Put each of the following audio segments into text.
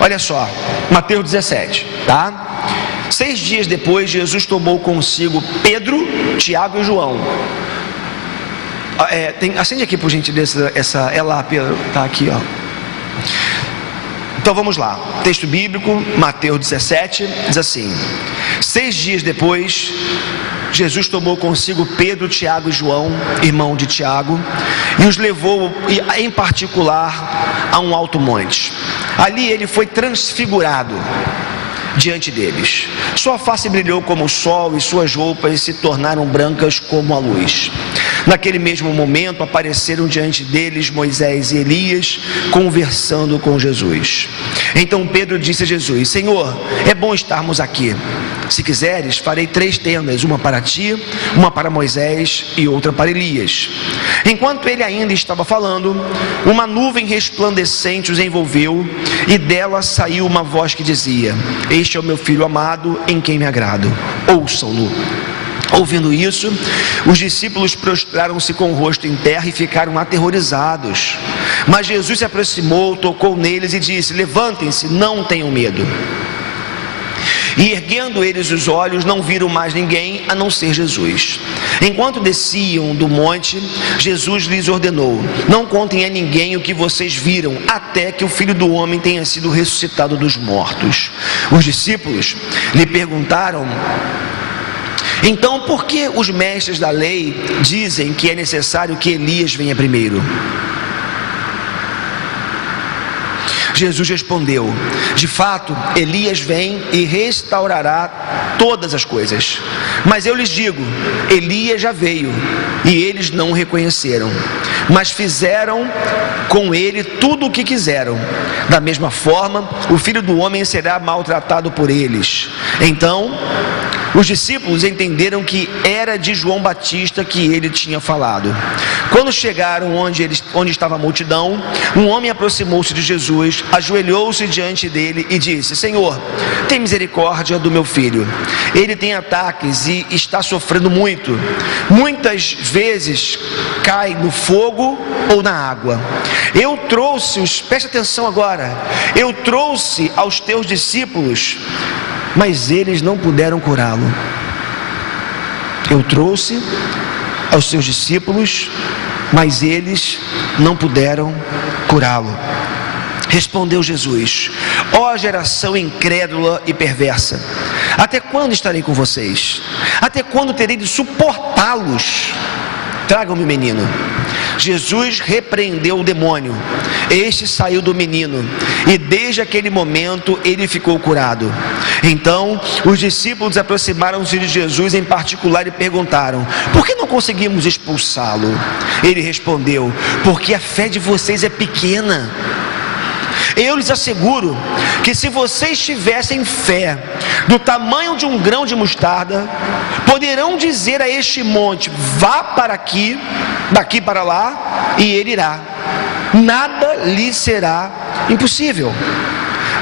Olha só, Mateus 17, tá? 6 dias depois, Jesus tomou consigo Pedro, Tiago e João. Acende aqui por gentileza essa, é lá, Pedro, tá aqui, ó. Então vamos lá, texto bíblico, Mateus 17, diz assim: 6 dias depois, Jesus tomou consigo Pedro, Tiago e João, irmão de Tiago, e os levou em particular a um alto monte. Ali ele foi transfigurado diante deles. Sua face brilhou como o sol e suas roupas se tornaram brancas como a luz. Naquele mesmo momento apareceram diante deles Moisés e Elias conversando com Jesus. Então Pedro disse a Jesus: Senhor, é bom estarmos aqui. Se quiseres, farei 3 tendas, uma para ti, uma para Moisés e outra para Elias. Enquanto ele ainda estava falando, uma nuvem resplandecente os envolveu e dela saiu uma voz que dizia: Este é o meu filho amado, em quem me agrado. Ouçam-no. Ouvindo isso, os discípulos prostraram-se com o rosto em terra e ficaram aterrorizados. Mas Jesus se aproximou, tocou neles e disse: Levantem-se, não tenham medo. E erguendo eles os olhos, não viram mais ninguém a não ser Jesus. Enquanto desciam do monte, Jesus lhes ordenou: Não contem a ninguém o que vocês viram, até que o Filho do Homem tenha sido ressuscitado dos mortos. Os discípulos lhe perguntaram: Então, por que os mestres da lei dizem que é necessário que Elias venha primeiro? Jesus respondeu: De fato, Elias vem e restaurará todas as coisas. Mas eu lhes digo, Elias já veio e eles não o reconheceram, mas fizeram com ele tudo o que quiseram. Da mesma forma, o Filho do Homem será maltratado por eles. Então os discípulos entenderam que era de João Batista que ele tinha falado. Quando chegaram onde estava a multidão, um homem aproximou-se de Jesus, ajoelhou-se diante dele e disse: Senhor, tem misericórdia do meu filho. Ele tem ataques e está sofrendo muito. Muitas vezes cai no fogo ou na água. Preste atenção agora, eu trouxe aos teus discípulos, mas eles não puderam curá-lo. Eu trouxe aos seus discípulos, mas eles não puderam curá-lo. Respondeu Jesus: Ó geração incrédula e perversa, até quando estarei com vocês? Até quando terei de suportá-los? Tragam-me o menino. Jesus repreendeu o demônio. Este saiu do menino e desde aquele momento ele ficou curado. Então os discípulos aproximaram-se de Jesus em particular e perguntaram: Por que não conseguimos expulsá-lo? Ele respondeu: Porque a fé de vocês é pequena. Eu lhes asseguro que se vocês tivessem fé do tamanho de um grão de mostarda, poderão dizer a este monte: vá para aqui, daqui para lá, e ele irá. Nada lhe será impossível.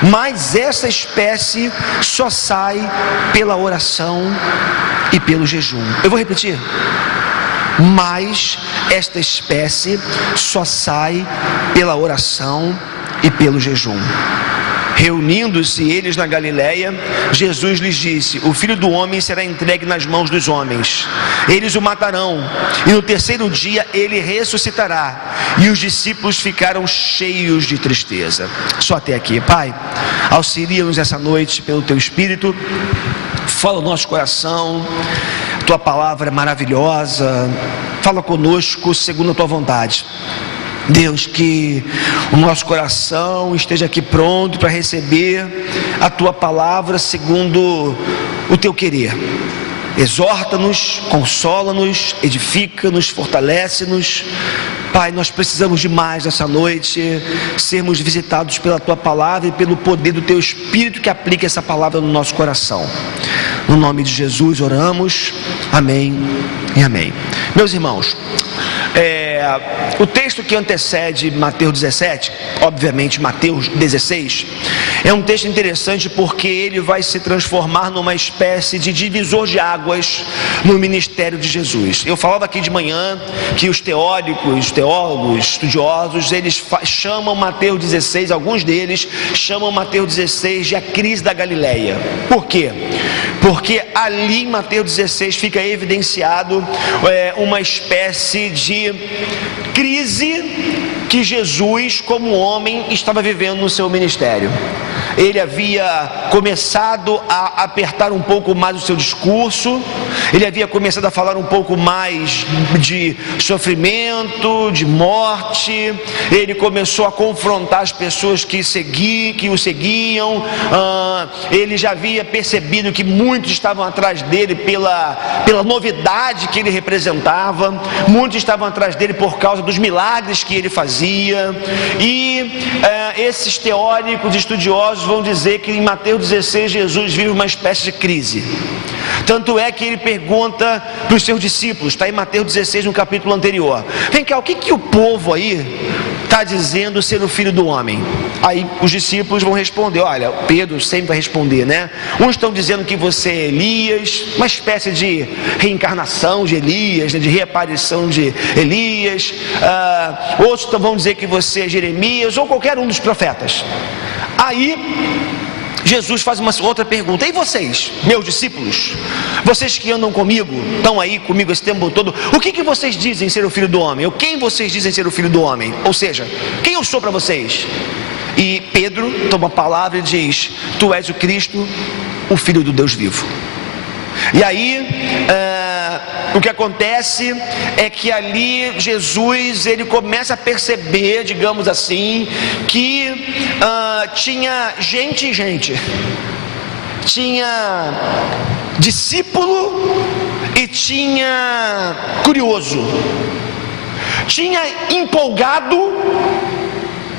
Mas essa espécie só sai pela oração e pelo jejum. Eu vou repetir. Mas esta espécie só sai pela oração e pelo jejum. Reunindo-se eles na Galileia, Jesus lhes disse: O Filho do Homem será entregue nas mãos dos homens. Eles o matarão, e no terceiro dia ele ressuscitará. E os discípulos ficaram cheios de tristeza. Só até aqui. Pai, auxilia-nos essa noite pelo Teu Espírito. Fala o nosso coração. Tua palavra é maravilhosa. Fala conosco segundo a Tua vontade. Deus, que o nosso coração esteja aqui pronto para receber a Tua palavra segundo o Teu querer. Exorta-nos, consola-nos, edifica-nos, fortalece-nos. Pai, nós precisamos de mais essa noite, sermos visitados pela Tua palavra e pelo poder do Teu Espírito que aplica essa palavra no nosso coração. No nome de Jesus oramos, amém e amém. Meus irmãos, O texto que antecede Mateus 17, obviamente Mateus 16, é um texto interessante porque ele vai se transformar numa espécie de divisor de águas no ministério de Jesus. Eu falava aqui de manhã que os teólogos, estudiosos, eles chamam Mateus 16, alguns deles chamam Mateus 16 de a crise da Galileia. Por quê? Porque ali em Mateus 16 fica evidenciado uma espécie de crise que Jesus, como homem, estava vivendo no seu ministério. Ele havia começado a apertar um pouco mais o seu discurso, ele havia começado a falar um pouco mais de sofrimento, de morte, ele começou a confrontar as pessoas que o seguiam, ele já havia percebido que muitos estavam atrás dele pela novidade que ele representava, muitos estavam atrás dele por causa dos milagres que ele fazia, e esses teóricos estudiosos vão dizer que em Mateus 16 Jesus vive uma espécie de crise. Tanto é que ele pergunta para os seus discípulos, está em Mateus 16 no capítulo anterior: vem cá, o que o povo aí está dizendo ser o Filho do Homem? Aí os discípulos vão responder, olha, Pedro sempre vai responder, né? Uns estão dizendo que você é Elias, uma espécie de reencarnação de Elias, né? De reaparição de Elias. Outros vão dizer que você é Jeremias ou qualquer um dos profetas. Aí Jesus faz uma outra pergunta: e vocês, meus discípulos, vocês que andam comigo, estão aí comigo esse tempo todo, o que vocês dizem ser o Filho do Homem? Ou quem vocês dizem ser o Filho do Homem? Ou seja, quem eu sou para vocês? E Pedro toma a palavra e diz: tu és o Cristo, o Filho do Deus vivo. E aí o que acontece é que ali Jesus, ele começa a perceber, digamos assim, que tinha gente e gente, tinha discípulo e tinha curioso, tinha empolgado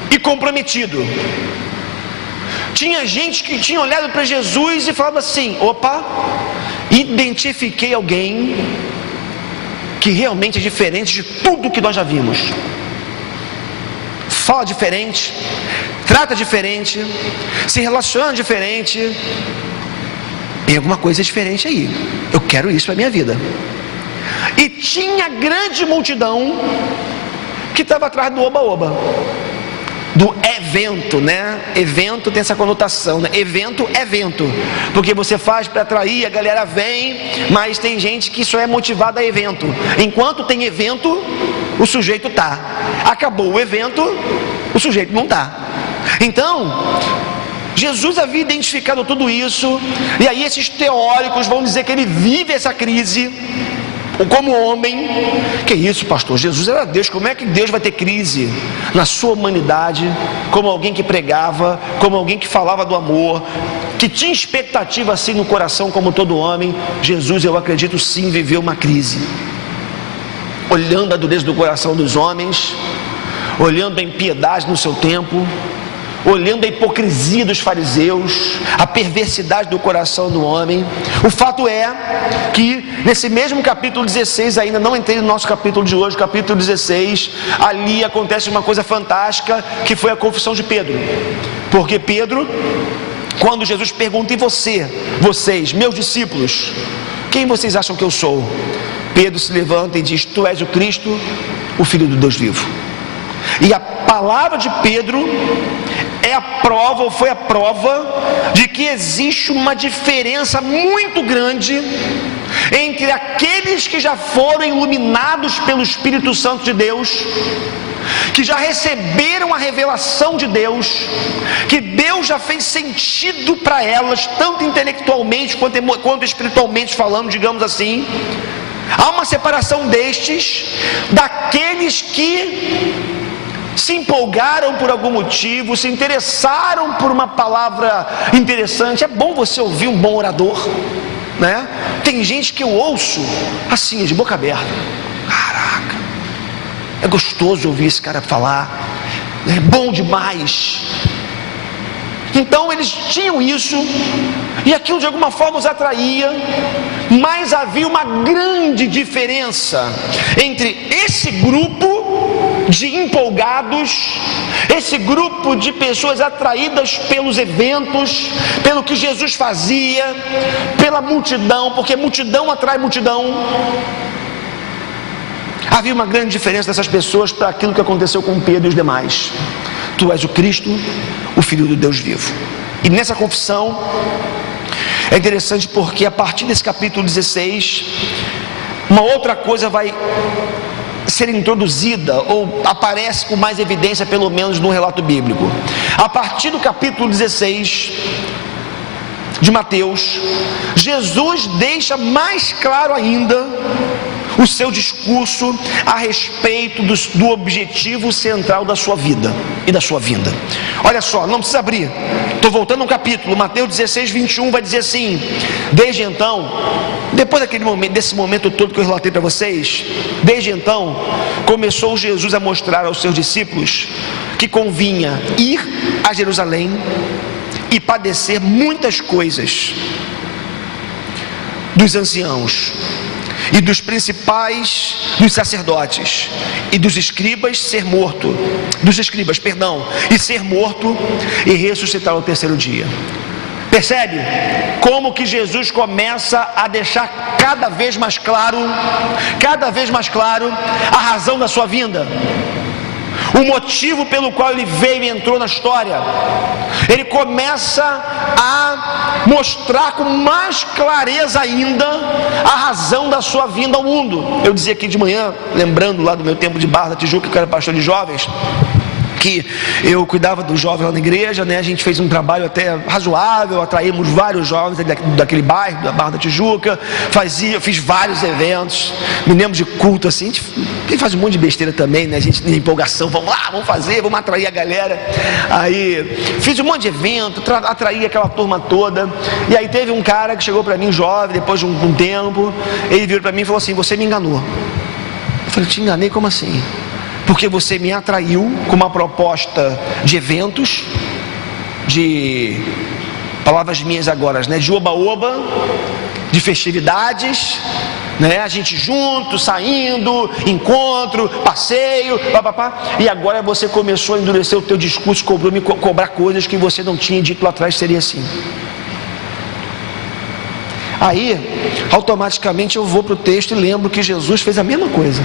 e comprometido. Tinha gente que tinha olhado para Jesus e falado assim: opa, identifiquei alguém que realmente é diferente de tudo que nós já vimos. Fala diferente, trata diferente, se relaciona diferente. Tem alguma coisa diferente aí. Eu quero isso para minha vida. E tinha grande multidão que estava atrás do oba-oba, do evento, né? Evento tem essa conotação, né? Evento, porque você faz para atrair, a galera vem, mas tem gente que só é motivada a evento. Enquanto tem evento, o sujeito tá. Acabou o evento, o sujeito não tá. Então, Jesus havia identificado tudo isso, e aí esses teóricos vão dizer que ele vive essa crise como homem. Que isso, pastor? Jesus era Deus, como é que Deus vai ter crise na sua humanidade, como alguém que pregava, como alguém que falava do amor, que tinha expectativa assim no coração como todo homem? Jesus, eu acredito sim, viveu uma crise, olhando a dureza do coração dos homens, olhando a impiedade no seu tempo, olhando a hipocrisia dos fariseus, a perversidade do coração do homem. O fato é que nesse mesmo capítulo 16, ainda não entrei no nosso capítulo de hoje, capítulo 16, ali acontece uma coisa fantástica, que foi a confissão de Pedro. Porque Pedro, quando Jesus pergunta: e vocês, meus discípulos, quem vocês acham que eu sou? Pedro se levanta e diz: tu és o Cristo, o Filho do Deus vivo. E a palavra de Pedro foi a prova de que existe uma diferença muito grande entre aqueles que já foram iluminados pelo Espírito Santo de Deus, que já receberam a revelação de Deus, que Deus já fez sentido para elas, tanto intelectualmente quanto espiritualmente falando, digamos assim. Há uma separação destes daqueles que se empolgaram por algum motivo, se interessaram por uma palavra interessante. É bom você ouvir um bom orador, né? Tem gente que eu ouço assim, de boca aberta. Caraca, é gostoso ouvir esse cara falar, é bom demais. Então eles tinham isso, e aquilo de alguma forma os atraía, mas havia uma grande diferença entre esse grupo de empolgados, esse grupo de pessoas atraídas pelos eventos, pelo que Jesus fazia, pela multidão, porque multidão atrai multidão. Havia uma grande diferença dessas pessoas para aquilo que aconteceu com Pedro e os demais. Tu és o Cristo, o Filho do Deus vivo. E nessa confissão é interessante porque a partir desse capítulo 16, uma outra coisa vai ser introduzida, ou aparece com mais evidência, pelo menos no relato bíblico. A partir do capítulo 16 de Mateus, Jesus deixa mais claro ainda o seu discurso a respeito do objetivo central da sua vida e da sua vinda. Olha só, não precisa abrir, estou voltando um capítulo, Mateus 16, 21 vai dizer assim: desde então, depois desse momento todo que eu relatei para vocês, desde então começou Jesus a mostrar aos seus discípulos que convinha ir a Jerusalém e padecer muitas coisas dos anciãos e dos principais dos sacerdotes e dos escribas, ser morto e ressuscitar ao terceiro dia. Percebe como que Jesus começa a deixar cada vez mais claro a razão da sua vinda, o motivo pelo qual ele veio e entrou na história. Ele começa a mostrar com mais clareza ainda a razão da sua vinda ao mundo. Eu dizia aqui de manhã, lembrando lá do meu tempo de Barra da Tijuca, que eu era pastor de jovens, que eu cuidava dos jovens lá na igreja, né? A gente fez um trabalho até razoável, atraímos vários jovens daquele bairro, da Barra da Tijuca, fiz vários eventos, me lembro de culto assim, a gente faz um monte de besteira também, né? A gente tem empolgação, vamos lá, vamos fazer, vamos atrair a galera. Aí fiz um monte de evento, atraí aquela turma toda, e aí teve um cara que chegou para mim, jovem, depois de um tempo, ele virou para mim e falou assim: você me enganou. Eu falei: te enganei? Como assim? Porque você me atraiu com uma proposta de eventos, de palavras minhas agora, né? De oba-oba, de festividades, né? A gente junto, saindo, encontro, passeio, papapá. E agora você começou a endurecer o teu discurso, me cobrar coisas que você não tinha dito lá atrás seria assim. Aí, automaticamente eu vou para o texto e lembro que Jesus fez a mesma coisa.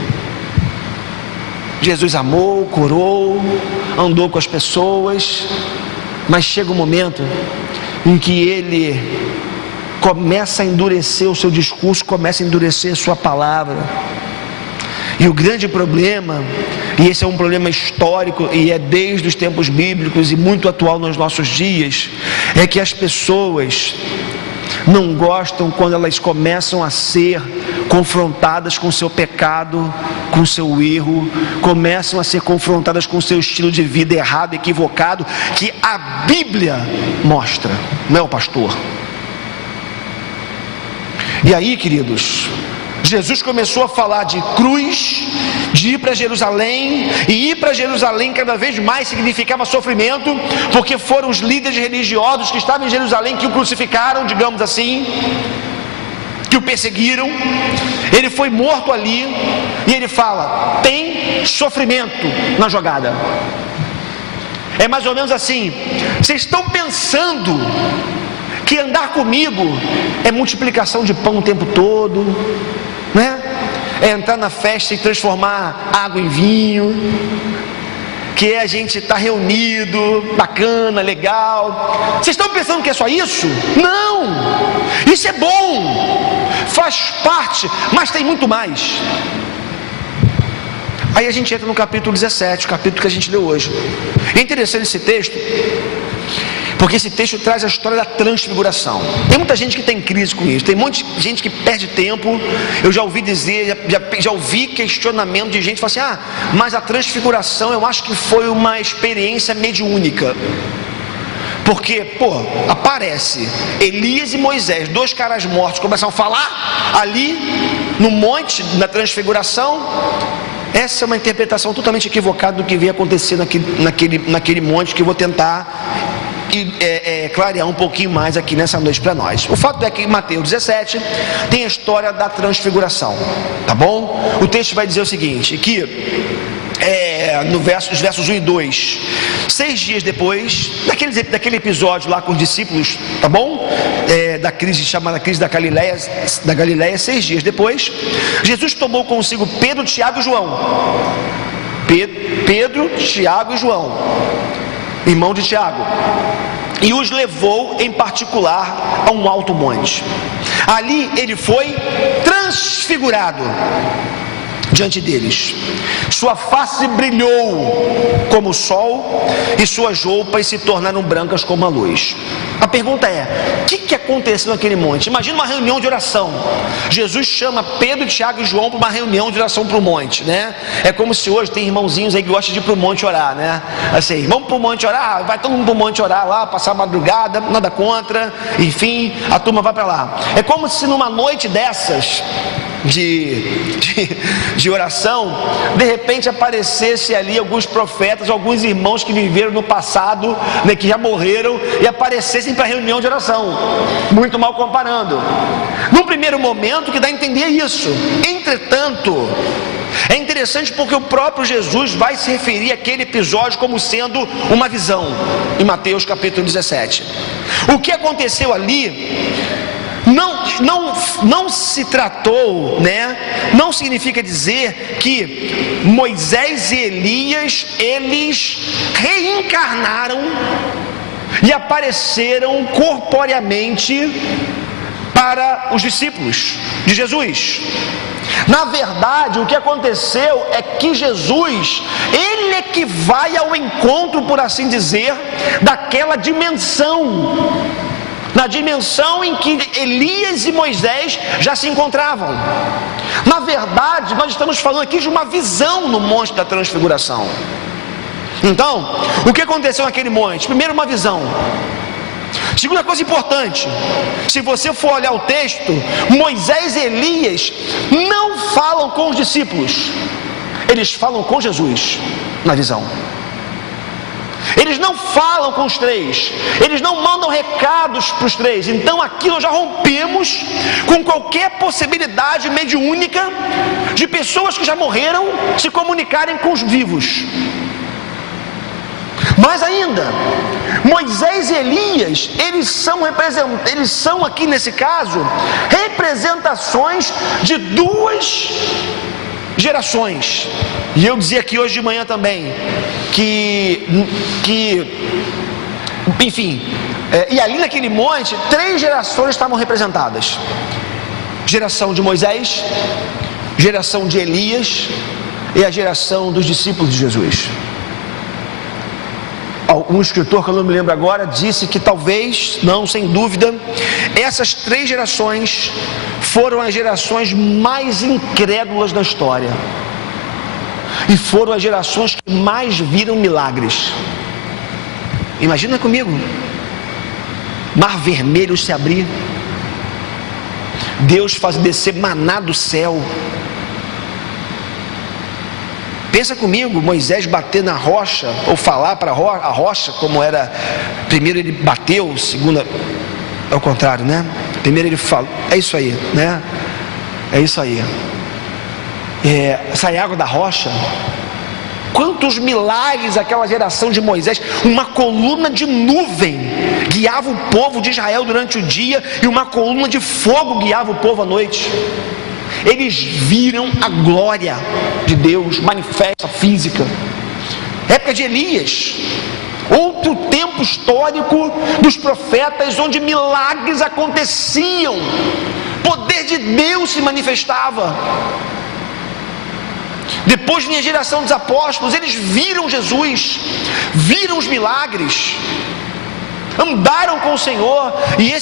Jesus amou, curou, andou com as pessoas, mas chega um momento em que ele começa a endurecer o seu discurso, começa a endurecer a sua palavra. E o grande problema, e esse é um problema histórico e é desde os tempos bíblicos e muito atual nos nossos dias, é que as pessoas não gostam quando elas começam a ser confrontadas com o seu pecado, com o seu erro, começam a ser confrontadas com o seu estilo de vida errado, equivocado, que a Bíblia mostra, não é o pastor. E aí, queridos, Jesus começou a falar de cruz, de ir para Jerusalém, e ir para Jerusalém cada vez mais significava sofrimento, porque foram os líderes religiosos que estavam em Jerusalém que o crucificaram, digamos assim, que o perseguiram. Ele foi morto ali, e ele fala: tem sofrimento na jogada. É mais ou menos assim: vocês estão pensando que andar comigo é multiplicação de pão o tempo todo, né? É entrar na festa e transformar água em vinho, que é a gente estar reunido, bacana, legal. Vocês estão pensando que é só isso? Não! Isso é bom, faz parte, mas tem muito mais. Aí a gente entra no capítulo 17, o capítulo que a gente leu hoje. É interessante esse texto, porque esse texto traz a história da transfiguração. Tem muita gente que tem crise com isso, tem muita gente que perde tempo. Eu já ouvi dizer, já ouvi questionamento de gente que fala assim: mas a transfiguração eu acho que foi uma experiência mediúnica. Porque, aparece Elias e Moisés, dois caras mortos, começam a falar ali no monte da transfiguração. Essa é uma interpretação totalmente equivocada do que veio acontecer naquele monte, que eu vou tentar clarear um pouquinho mais aqui nessa noite para nós. O fato é que em Mateus 17 tem a história da transfiguração, tá bom? O texto vai dizer o seguinte, que nos versos 1 e 2, 6 dias depois, daquele episódio lá com os discípulos, tá bom? Da crise, chamada crise da Galileia, 6 dias depois, Jesus tomou consigo Pedro, Tiago e João. Pedro, Tiago e João, irmão de Tiago, e os levou em particular a um alto monte. Ali ele foi transfigurado diante deles. Sua face brilhou como o sol e suas roupas se tornaram brancas como a luz. A pergunta é: o que aconteceu naquele monte? Imagina uma reunião de oração. Jesus chama Pedro, Tiago e João para uma reunião de oração para o monte, né? É como se hoje tem irmãozinhos aí que gostam de ir para o monte orar, né? Assim, vamos para o monte orar, vai todo mundo para o monte orar lá, passar a madrugada, nada contra, enfim, a turma vai para lá. É como se numa noite dessas de oração, de repente aparecesse ali alguns profetas, alguns irmãos que viveram no passado, né, que já morreram, e aparecessem para a reunião de oração, muito mal comparando. Num primeiro momento que dá a entender isso. Entretanto, é interessante porque o próprio Jesus vai se referir àquele episódio como sendo uma visão, em Mateus capítulo 17. O que aconteceu ali não se tratou, né? Não significa dizer que Moisés e Elias, eles reencarnaram e apareceram corporeamente para os discípulos de Jesus. Na verdade, o que aconteceu é que Jesus, ele é que vai ao encontro, por assim dizer, daquela dimensão, na dimensão em que Elias e Moisés já se encontravam. Na verdade, nós estamos falando aqui de uma visão no Monte da Transfiguração. Então, o que aconteceu naquele monte? Primeiro, uma visão. Segunda coisa importante, se você for olhar o texto, Moisés e Elias não falam com os discípulos, eles falam com Jesus na visão. Eles não falam com os três, eles não mandam recados para os três. Então aqui nós já rompemos com qualquer possibilidade mediúnica de pessoas que já morreram se comunicarem com os vivos. Mais ainda, Moisés e Elias, eles são aqui nesse caso representações de duas gerações. E eu dizia aqui hoje de manhã também e ali naquele monte 3 gerações estavam representadas: geração de Moisés, geração de Elias e a geração dos discípulos de Jesus. Um escritor que eu não me lembro agora disse que talvez, não, sem dúvida, essas 3 gerações foram as gerações mais incrédulas da história e foram as gerações que mais viram milagres. Imagina comigo, Mar Vermelho se abrir, Deus fazer descer maná do céu. Pensa comigo, Moisés bater na rocha, ou falar para a rocha, como era. Primeiro ele bateu, segundo, é o contrário, né? Primeiro ele fala, é isso aí, né? É isso aí. Sai água da rocha. Quantos milagres aquela geração de Moisés, uma coluna de nuvem guiava o povo de Israel durante o dia, e uma coluna de fogo guiava o povo à noite. Eles viram a glória de Deus manifesta, física. Época de Elias, outro tempo histórico dos profetas, onde milagres aconteciam, poder de Deus se manifestava. Depois vinha a geração dos apóstolos, eles viram Jesus, viram os milagres, andaram com o Senhor. E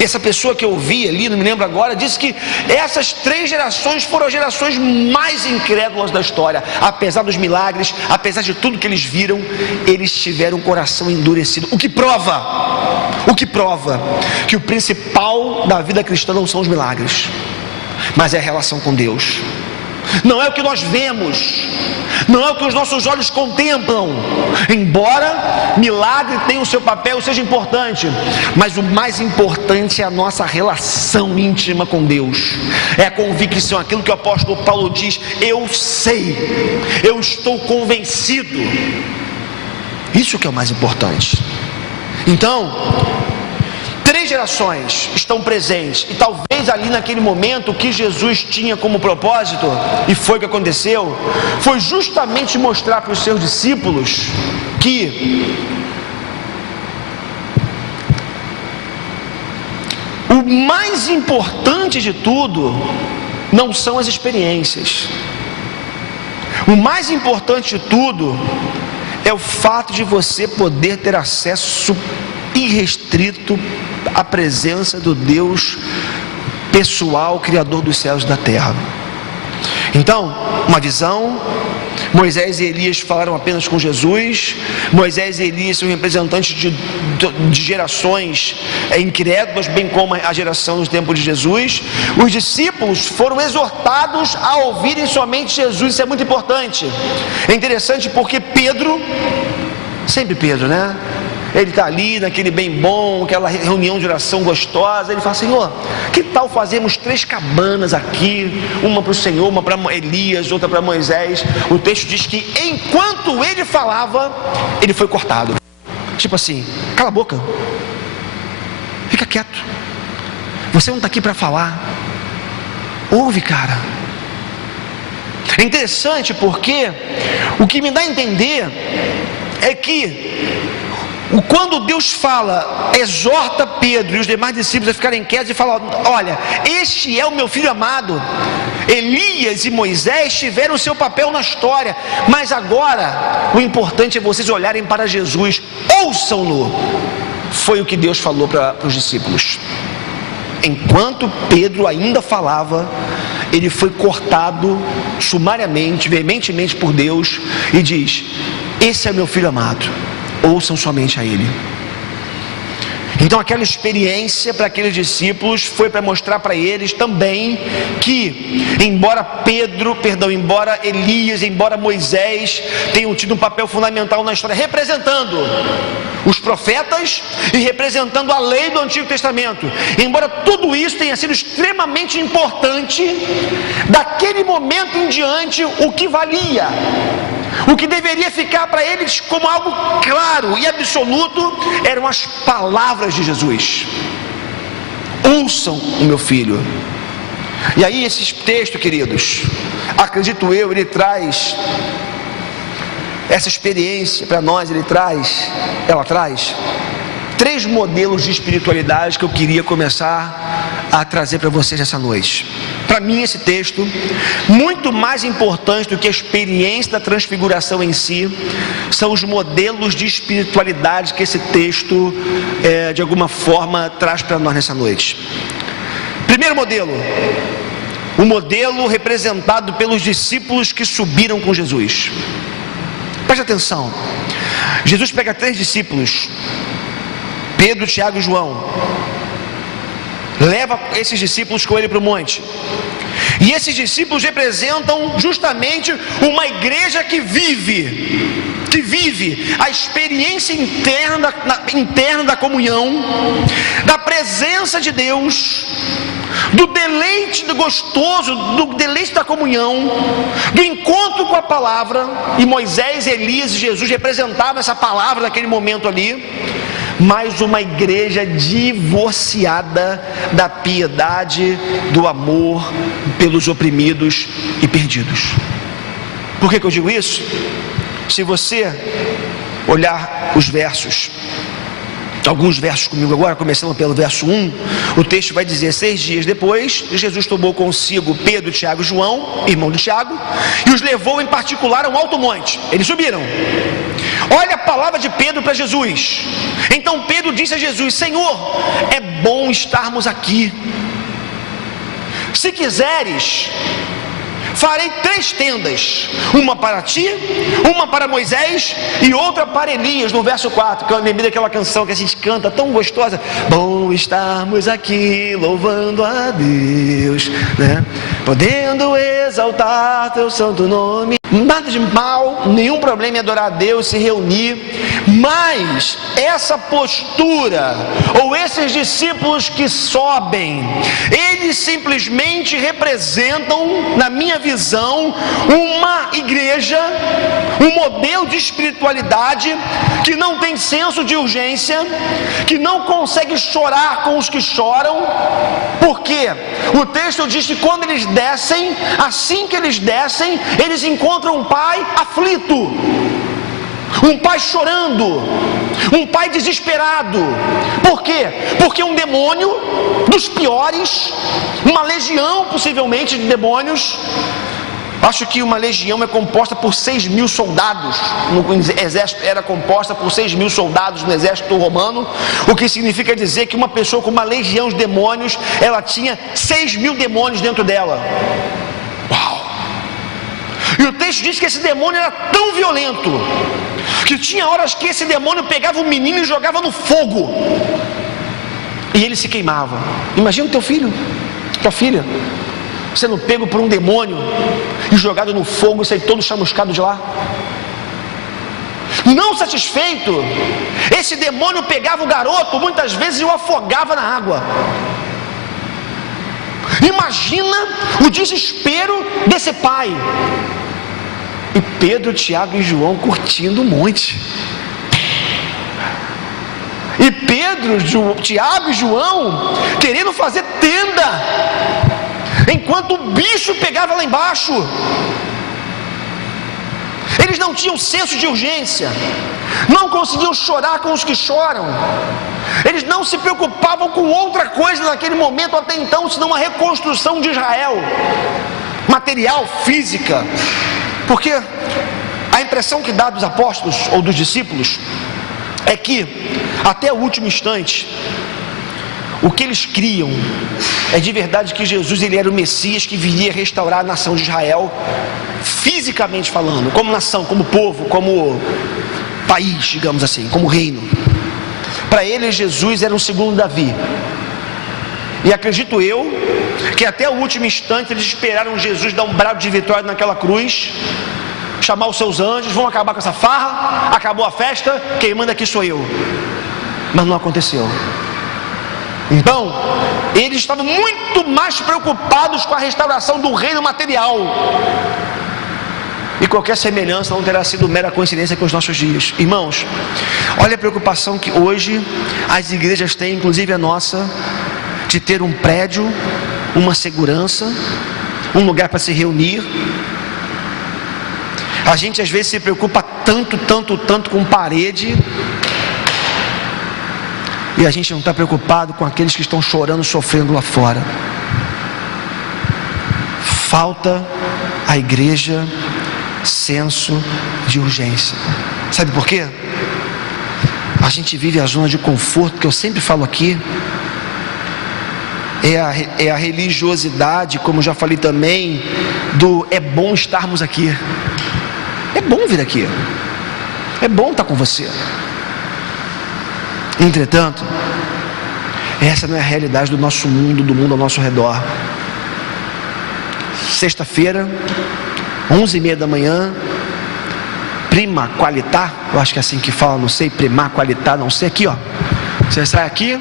essa pessoa que eu ouvi ali, não me lembro agora, disse que essas 3 gerações foram as gerações mais incrédulas da história. Apesar dos milagres, apesar de tudo que eles viram, eles tiveram o coração endurecido. O que prova que o principal da vida cristã não são os milagres, mas é a relação com Deus. não é o que nós vemos, não é o que os nossos olhos contemplam. Embora milagre tenha o seu papel, seja importante, mas o mais importante é a nossa relação íntima com Deus, é a convicção, aquilo que o apóstolo Paulo diz: eu sei, eu estou convencido. Isso que é o mais importante. Então, 3 gerações estão presentes, e talvez ali naquele momento o que Jesus tinha como propósito, e foi o que aconteceu, foi justamente mostrar para os seus discípulos que o mais importante de tudo não são as experiências. O mais importante de tudo é o fato de você poder ter acesso irrestrito à presença do Deus pessoal, Criador dos céus e da terra. Então, uma visão. Moisés e Elias falaram apenas com Jesus. Moisés e Elias são representantes de gerações incrédulas, bem como a geração dos tempos de Jesus. Os discípulos foram exortados a ouvirem somente Jesus. Isso é muito importante. É interessante porque Pedro, sempre Pedro, né? Ele está ali naquele bem bom, aquela reunião de oração gostosa. Ele fala: Senhor, que tal fazermos 3 cabanas aqui, uma para o Senhor, uma para Elias, outra para Moisés. O texto diz que enquanto ele falava, ele foi cortado. Tipo assim: cala a boca, fica quieto, você não está aqui para falar, ouve, cara. É interessante porque o que me dá a entender é que quando Deus fala, exorta Pedro e os demais discípulos a ficarem quietos e fala: olha, este é o meu filho amado. Elias e Moisés tiveram o seu papel na história, mas agora o importante é vocês olharem para Jesus, ouçam-no. Foi o que Deus falou para os discípulos. Enquanto Pedro ainda falava, ele foi cortado sumariamente, veementemente por Deus, e diz: esse é meu filho amado, ouçam somente a ele. Então aquela experiência para aqueles discípulos foi para mostrar para eles também que, embora Elias, embora Moisés tenham tido um papel fundamental na história, representando os profetas e representando a lei do Antigo Testamento, embora tudo isso tenha sido extremamente importante, daquele momento em diante o que valia, o que deveria ficar para eles como algo claro e absoluto, eram as palavras de Jesus: ouçam o meu filho. E aí esse texto, queridos, acredito eu, ele traz essa experiência para nós, ela traz 3 modelos de espiritualidade que eu queria começar a trazer para vocês essa noite. Para mim, esse texto, muito mais importante do que a experiência da transfiguração em si, são os modelos de espiritualidade que esse texto, de alguma forma, traz para nós nessa noite. Primeiro modelo, o modelo representado pelos discípulos que subiram com Jesus. Preste atenção, Jesus pega 3 discípulos, Pedro, Tiago e João, leva esses discípulos com ele para o monte, e esses discípulos representam justamente uma igreja que vive a experiência interna da comunhão, da presença de Deus, do deleite gostoso, do deleite da comunhão, do encontro com a palavra. E Moisés, Elias e Jesus representavam essa palavra naquele momento ali. Mas uma igreja divorciada da piedade, do amor pelos oprimidos e perdidos. Por que eu digo isso? Se você olhar os versos, alguns versos comigo agora, começando pelo verso 1, o texto vai dizer: 6 dias depois, Jesus tomou consigo Pedro, Tiago e João, irmão de Tiago, e os levou em particular a um alto monte. Eles subiram. Olha a palavra de Pedro para Jesus. Então Pedro disse a Jesus: Senhor, é bom estarmos aqui. Se quiseres, farei 3 tendas, uma para ti, uma para Moisés e outra para Elias, no verso 4, que eu lembrei daquela canção que a gente canta tão gostosa, bom estarmos aqui louvando a Deus, né? Podendo exaltar teu santo nome. Nada de mal, nenhum problema em adorar a Deus, se reunir, mas essa postura, ou esses discípulos que sobem, eles simplesmente representam, na minha visão, uma igreja, um modelo de espiritualidade que não tem senso de urgência, que não consegue chorar com os que choram, porque o texto diz que quando eles descem, assim que eles descem, eles encontram um pai aflito, um pai chorando, um pai desesperado. Por quê? Porque um demônio dos piores, uma legião possivelmente de demônios, acho que uma legião é composta por 6.000 soldados, no exército era composta por 6.000 soldados no exército romano, o que significa dizer que uma pessoa com uma legião de demônios, ela tinha 6.000 demônios dentro dela. Uau! E o texto diz que esse demônio era tão violento, que tinha horas que esse demônio pegava o menino e jogava no fogo, e ele se queimava. Imagina o teu filho, tua filha, sendo pego por um demônio e jogado no fogo e sair todo chamuscado de lá. Não satisfeito, esse demônio pegava o garoto, muitas vezes o afogava na água. Imagina o desespero desse pai. E Pedro, Tiago e João curtindo um monte. E Pedro, Tiago e João querendo fazer tenda, enquanto o bicho pegava lá embaixo. Eles não tinham senso de urgência, não conseguiam chorar com os que choram, eles não se preocupavam com outra coisa naquele momento até então, senão a reconstrução de Israel, material, física. Porque a impressão que dá dos apóstolos ou dos discípulos é que até o último instante o que eles criam é de verdade que Jesus, ele era o Messias que viria restaurar a nação de Israel, fisicamente falando, como nação, como povo, como país, digamos assim, como reino. Para eles Jesus era um segundo Davi, e acredito eu que até o último instante eles esperaram Jesus dar um brado de vitória naquela cruz, chamar os seus anjos, vão acabar com essa farra, acabou a festa, quem manda aqui sou eu. Mas não aconteceu. Então, eles estavam muito mais preocupados com a restauração do reino material, e qualquer semelhança não terá sido mera coincidência com os nossos dias. Irmãos, olha a preocupação que hoje as igrejas têm, inclusive a nossa, de ter um prédio, uma segurança, um lugar para se reunir. A gente às vezes se preocupa tanto com parede, e a gente não está preocupado com aqueles que estão chorando, sofrendo lá fora. Falta à igreja senso de urgência. Sabe por quê? A gente vive a zona de conforto, que eu sempre falo aqui, é a religiosidade, como já falei também, do é bom estarmos aqui. É bom vir aqui, é bom estar com você. Entretanto, essa não é a realidade do nosso mundo, do mundo ao nosso redor. Sexta-feira, 11h30 da manhã, prima qualità, eu acho que é assim que fala, não sei, prima qualità, não sei, aqui ó, você sai aqui,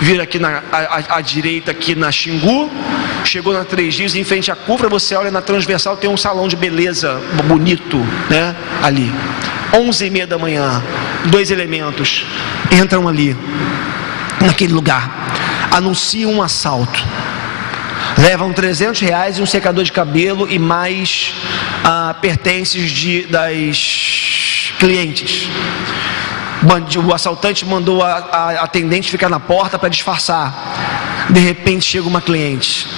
vira aqui à direita aqui na Xingu, chegou na 3 Dias em frente à Cufra, você olha na transversal, tem um salão de beleza bonito, né, ali, 11h30 da manhã, 2 elementos entram ali, naquele lugar, anunciam um assalto, levam R$300 e um secador de cabelo e mais pertences das clientes. O assaltante mandou a atendente ficar na porta para disfarçar. De repente chega uma cliente,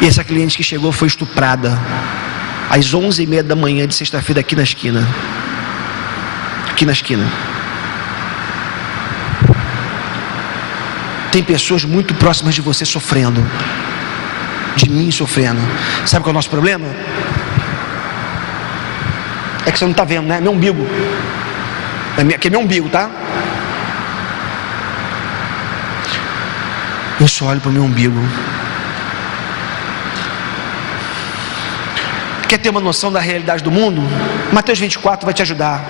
e essa cliente que chegou foi estuprada às 11h30 da manhã de sexta-feira aqui na esquina. Aqui na esquina. Tem pessoas muito próximas de você sofrendo. de mim sofrendo. Sabe qual é o nosso problema? É que você não está vendo, né? Meu umbigo. Aqui é meu umbigo, tá? Eu só olho para o meu umbigo. Quer ter uma noção da realidade do mundo? Mateus 24 vai te ajudar.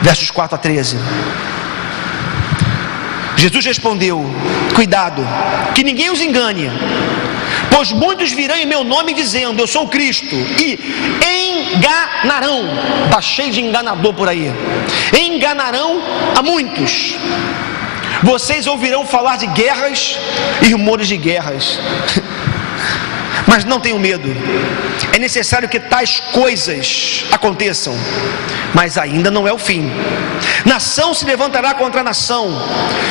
Versos 4 a 13. Jesus respondeu: cuidado, que ninguém os engane, pois muitos virão em meu nome dizendo: eu sou o Cristo, e enganarão. Está cheio de enganador por aí. Enganarão a muitos. Vocês ouvirão falar de guerras e rumores de guerras. Mas não tenham medo. É necessário que tais coisas aconteçam, mas ainda não é o fim. Nação se levantará contra nação,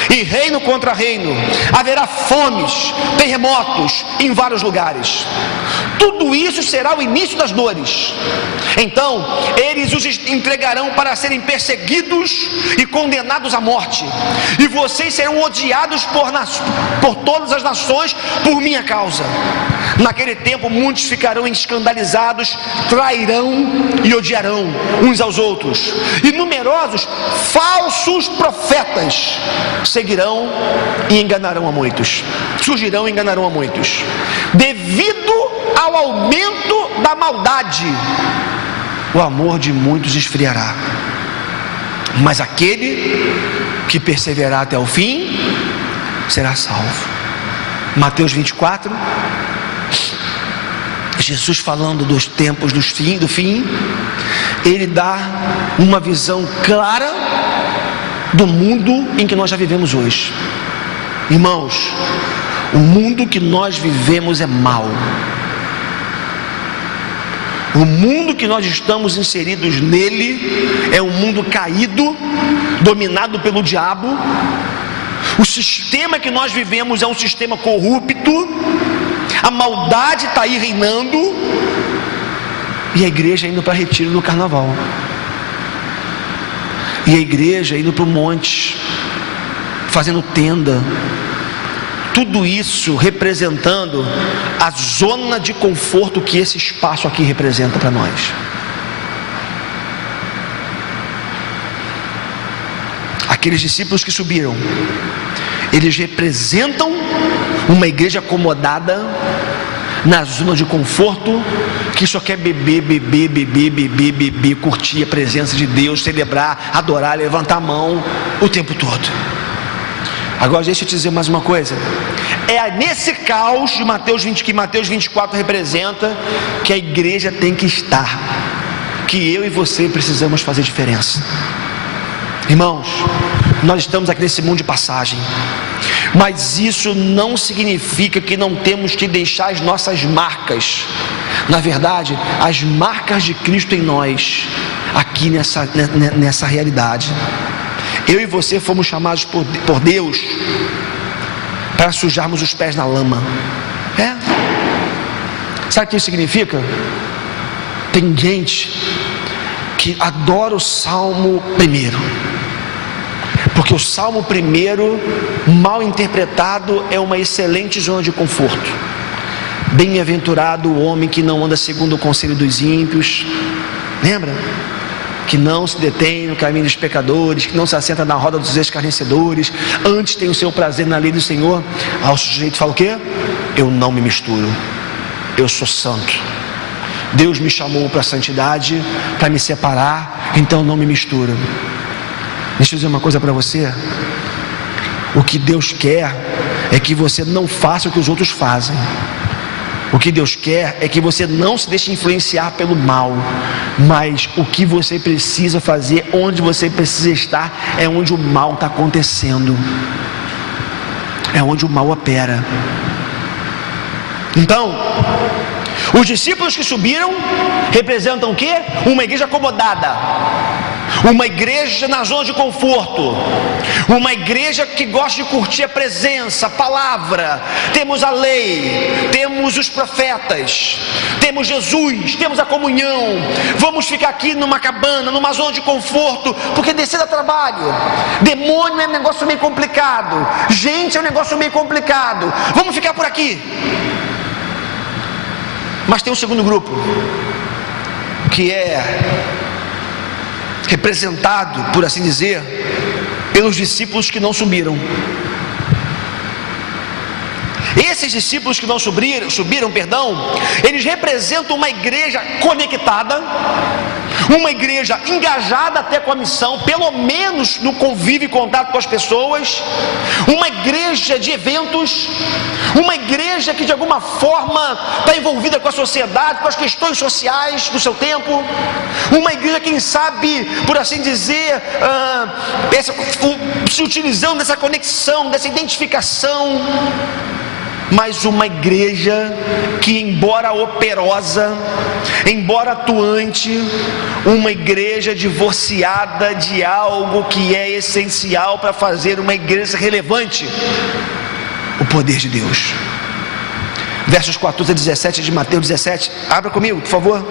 e reino contra reino. Haverá fomes, terremotos em vários lugares. Tudo isso será o início das dores. Então eles os entregarão para serem perseguidos e condenados à morte, e vocês serão odiados por todas as nações por minha causa. Naquele tempo muitos ficarão escandalizados, trairão e odiarão uns aos outros, e numerosos falsos profetas seguirão e enganarão a muitos. Surgirão e enganarão a muitos. Devido ao aumento da maldade, o amor de muitos esfriará, mas aquele que perseverar até o fim será salvo. Mateus 24. Jesus falando dos tempos do fim, ele dá uma visão clara do mundo em que nós já vivemos hoje. Irmãos, o mundo que nós vivemos é mau. O mundo que nós estamos inseridos nele é um mundo caído, dominado pelo diabo. O sistema que nós vivemos é um sistema corrupto. A maldade está aí reinando, e a igreja indo para retiro no carnaval, e a igreja indo para o monte, fazendo tenda. Tudo isso representando a zona de conforto que esse espaço aqui representa para nós. Aqueles discípulos que subiram, eles representam uma igreja acomodada na zona de conforto, que só quer beber, curtir a presença de Deus, celebrar, adorar, levantar a mão o tempo todo. Agora deixa eu te dizer mais uma coisa. É nesse caos de Mateus 20, que Mateus 24 representa, que a igreja tem que estar, que eu e você precisamos fazer diferença. Irmãos, nós estamos aqui nesse mundo de passagem, mas isso não significa que não temos que deixar as nossas marcas. Na verdade, as marcas de Cristo em nós, aqui nessa realidade. Eu e você fomos chamados por Deus para sujarmos os pés na lama. Sabe o que isso significa? Tem gente que adora o Salmo 1, porque o Salmo 1, mal interpretado, é uma excelente zona de conforto. Bem-aventurado o homem que não anda segundo o conselho dos ímpios. Lembra? Que não se detém no caminho dos pecadores, que não se assenta na roda dos escarnecedores, antes tem o seu prazer na lei do Senhor. O sujeito fala o quê? Eu não me misturo, eu sou santo. Deus me chamou para a santidade, para me separar, então não me misturo. Deixa eu dizer uma coisa para você. O que Deus quer é que você não faça o que os outros fazem. O que Deus quer é que você não se deixe influenciar pelo mal, mas o que você precisa fazer, onde você precisa estar, é onde o mal está acontecendo, é onde o mal opera. Então, os discípulos que subiram representam o quê? Uma igreja acomodada, uma igreja na zona de conforto, uma igreja que gosta de curtir a presença, a palavra. Temos a lei, temos os profetas, temos Jesus, temos a comunhão. Vamos ficar aqui numa cabana, numa zona de conforto, porque descer dá trabalho. Demônio é um negócio meio complicado, gente é um negócio meio complicado. Vamos ficar por aqui. Mas tem um segundo grupo, que é representado, por assim dizer, pelos discípulos que não subiram. Esses discípulos que não subiram, eles representam uma igreja conectada, uma igreja engajada até com a missão, pelo menos no convívio e contato com as pessoas, uma igreja de eventos, uma igreja que de alguma forma está envolvida com a sociedade, com as questões sociais do seu tempo, uma igreja, quem sabe, por assim dizer, se utilizando dessa conexão, dessa identificação, mas uma igreja que, embora operosa, embora atuante, uma igreja divorciada de algo que é essencial para fazer uma igreja relevante: o poder de Deus. Versos 14 a 17 de Mateus 17, abra comigo, por favor.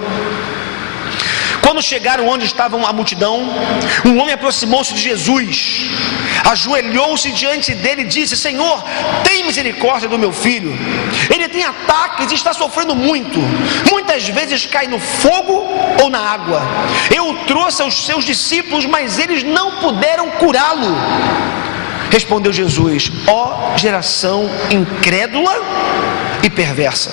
Quando chegaram onde estava a multidão, um homem aproximou-se de Jesus, ajoelhou-se diante dele e disse: Senhor, tem misericórdia do meu filho, ele tem ataques e está sofrendo muito, muitas vezes cai no fogo ou na água. Eu o trouxe aos seus discípulos, mas eles não puderam curá-lo. Respondeu Jesus: ó geração incrédula e perversa,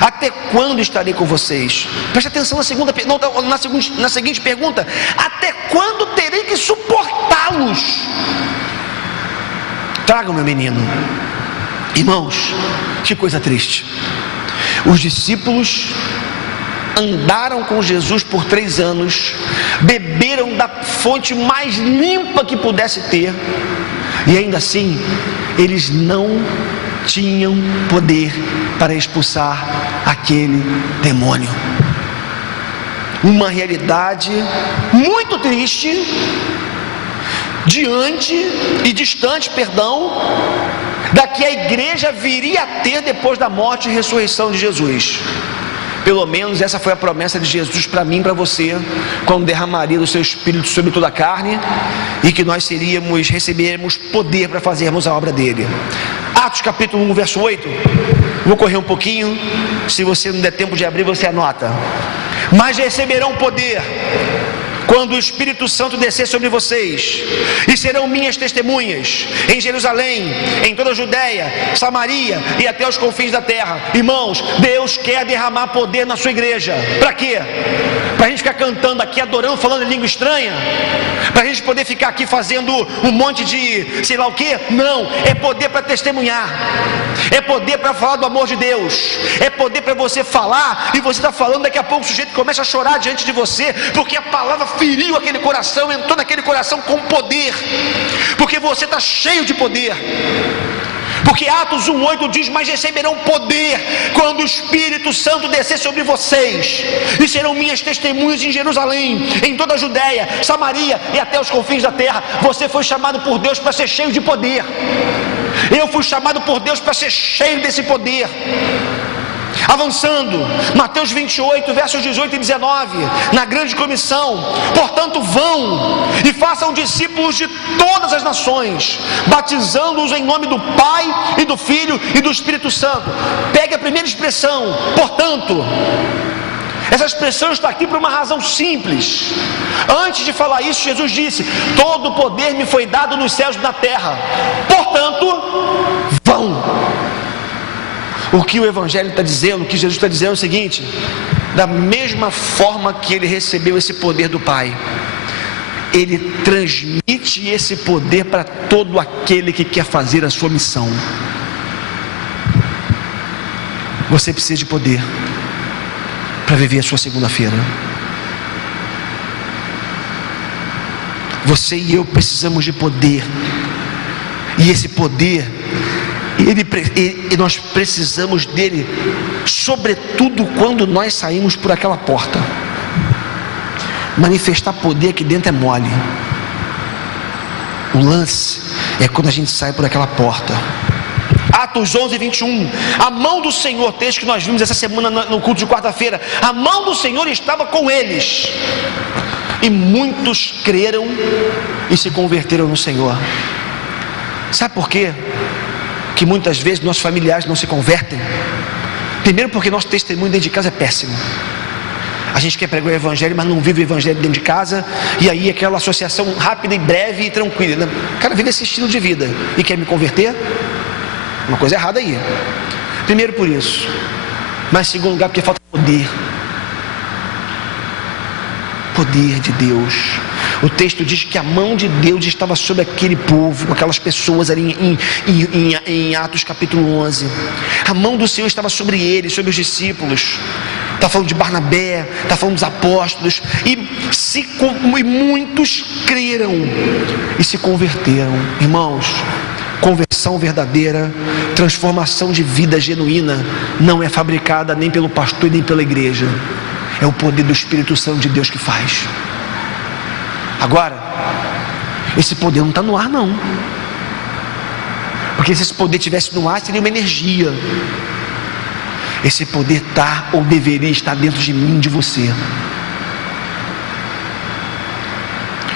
até quando estarei com vocês? Preste atenção na seguinte pergunta: até quando terei que suportá-los? Tragam meu menino. Irmãos, que coisa triste. Os discípulos andaram com Jesus por 3 anos, beberam da fonte mais limpa que pudesse ter, e ainda assim eles não tinham poder para expulsar aquele demônio. Uma realidade muito triste, distante, da que a igreja viria a ter depois da morte e ressurreição de Jesus. Pelo menos essa foi a promessa de Jesus para mim e para você, quando derramaria do seu Espírito sobre toda a carne, e que nós receberíamos poder para fazermos a obra dele. Atos capítulo 1, verso 8. Vou correr um pouquinho, se você não der tempo de abrir, você anota. Mas receberão poder quando o Espírito Santo descer sobre vocês, e serão minhas testemunhas em Jerusalém, em toda a Judéia, Samaria e até os confins da terra. Irmãos, Deus quer derramar poder na sua igreja. Para quê? Para a gente ficar cantando aqui, adorando, falando em língua estranha? Para a gente poder ficar aqui fazendo um monte de sei lá o que? Não, é poder para testemunhar, é poder para falar do amor de Deus, é poder para você falar, e você está falando, daqui a pouco o sujeito começa a chorar diante de você, porque a palavra feriu aquele coração, entrou naquele coração com poder, porque você está cheio de poder. Porque Atos 1,8 diz: mas receberão poder quando o Espírito Santo descer sobre vocês, e serão minhas testemunhas em Jerusalém, em toda a Judéia, Samaria e até os confins da terra. Você foi chamado por Deus para ser cheio de poder. Eu fui chamado por Deus para ser cheio desse poder. Avançando, Mateus 28, versos 18 e 19, na grande comissão: portanto vão e façam discípulos de todas as nações, batizando-os em nome do Pai e do Filho e do Espírito Santo. Pegue a primeira expressão, portanto. Essa expressão está aqui por uma razão simples. Antes de falar isso, Jesus disse: todo o poder me foi dado nos céus e na terra, portanto vão. O que o Evangelho está dizendo, o que Jesus está dizendo é o seguinte: da mesma forma que ele recebeu esse poder do Pai, ele transmite esse poder para todo aquele que quer fazer a sua missão. Você precisa de poder para viver a sua segunda-feira. Você e eu precisamos de poder, e esse poder nós precisamos dele, sobretudo quando nós saímos por aquela porta. Manifestar poder aqui dentro é mole. O lance é quando a gente sai por aquela porta. Atos 11, 21. A mão do Senhor, texto que nós vimos essa semana no culto de quarta-feira, a mão do Senhor estava com eles, e muitos creram e se converteram no Senhor. Sabe por quê que muitas vezes nossos familiares não se convertem? Primeiro porque nosso testemunho dentro de casa é péssimo. A gente quer pregar o evangelho, mas não vive o evangelho dentro de casa. E aí aquela associação rápida e breve e tranquila. O cara vive esse estilo de vida e quer me converter? Uma coisa errada aí. Primeiro por isso. Mas em segundo lugar porque falta poder. Poder de Deus. O texto diz que a mão de Deus estava sobre aquele povo, aquelas pessoas ali em Atos capítulo 11. A mão do Senhor estava sobre eles, sobre os discípulos. Está falando de Barnabé, está falando dos apóstolos. E muitos creram e se converteram. Irmãos, conversão verdadeira, transformação de vida genuína, não é fabricada nem pelo pastor nem pela igreja. É o poder do Espírito Santo de Deus que faz. Agora, esse poder não está no ar não. Porque se esse poder estivesse no ar, seria uma energia. Esse poder está ou deveria estar dentro de mim, de você.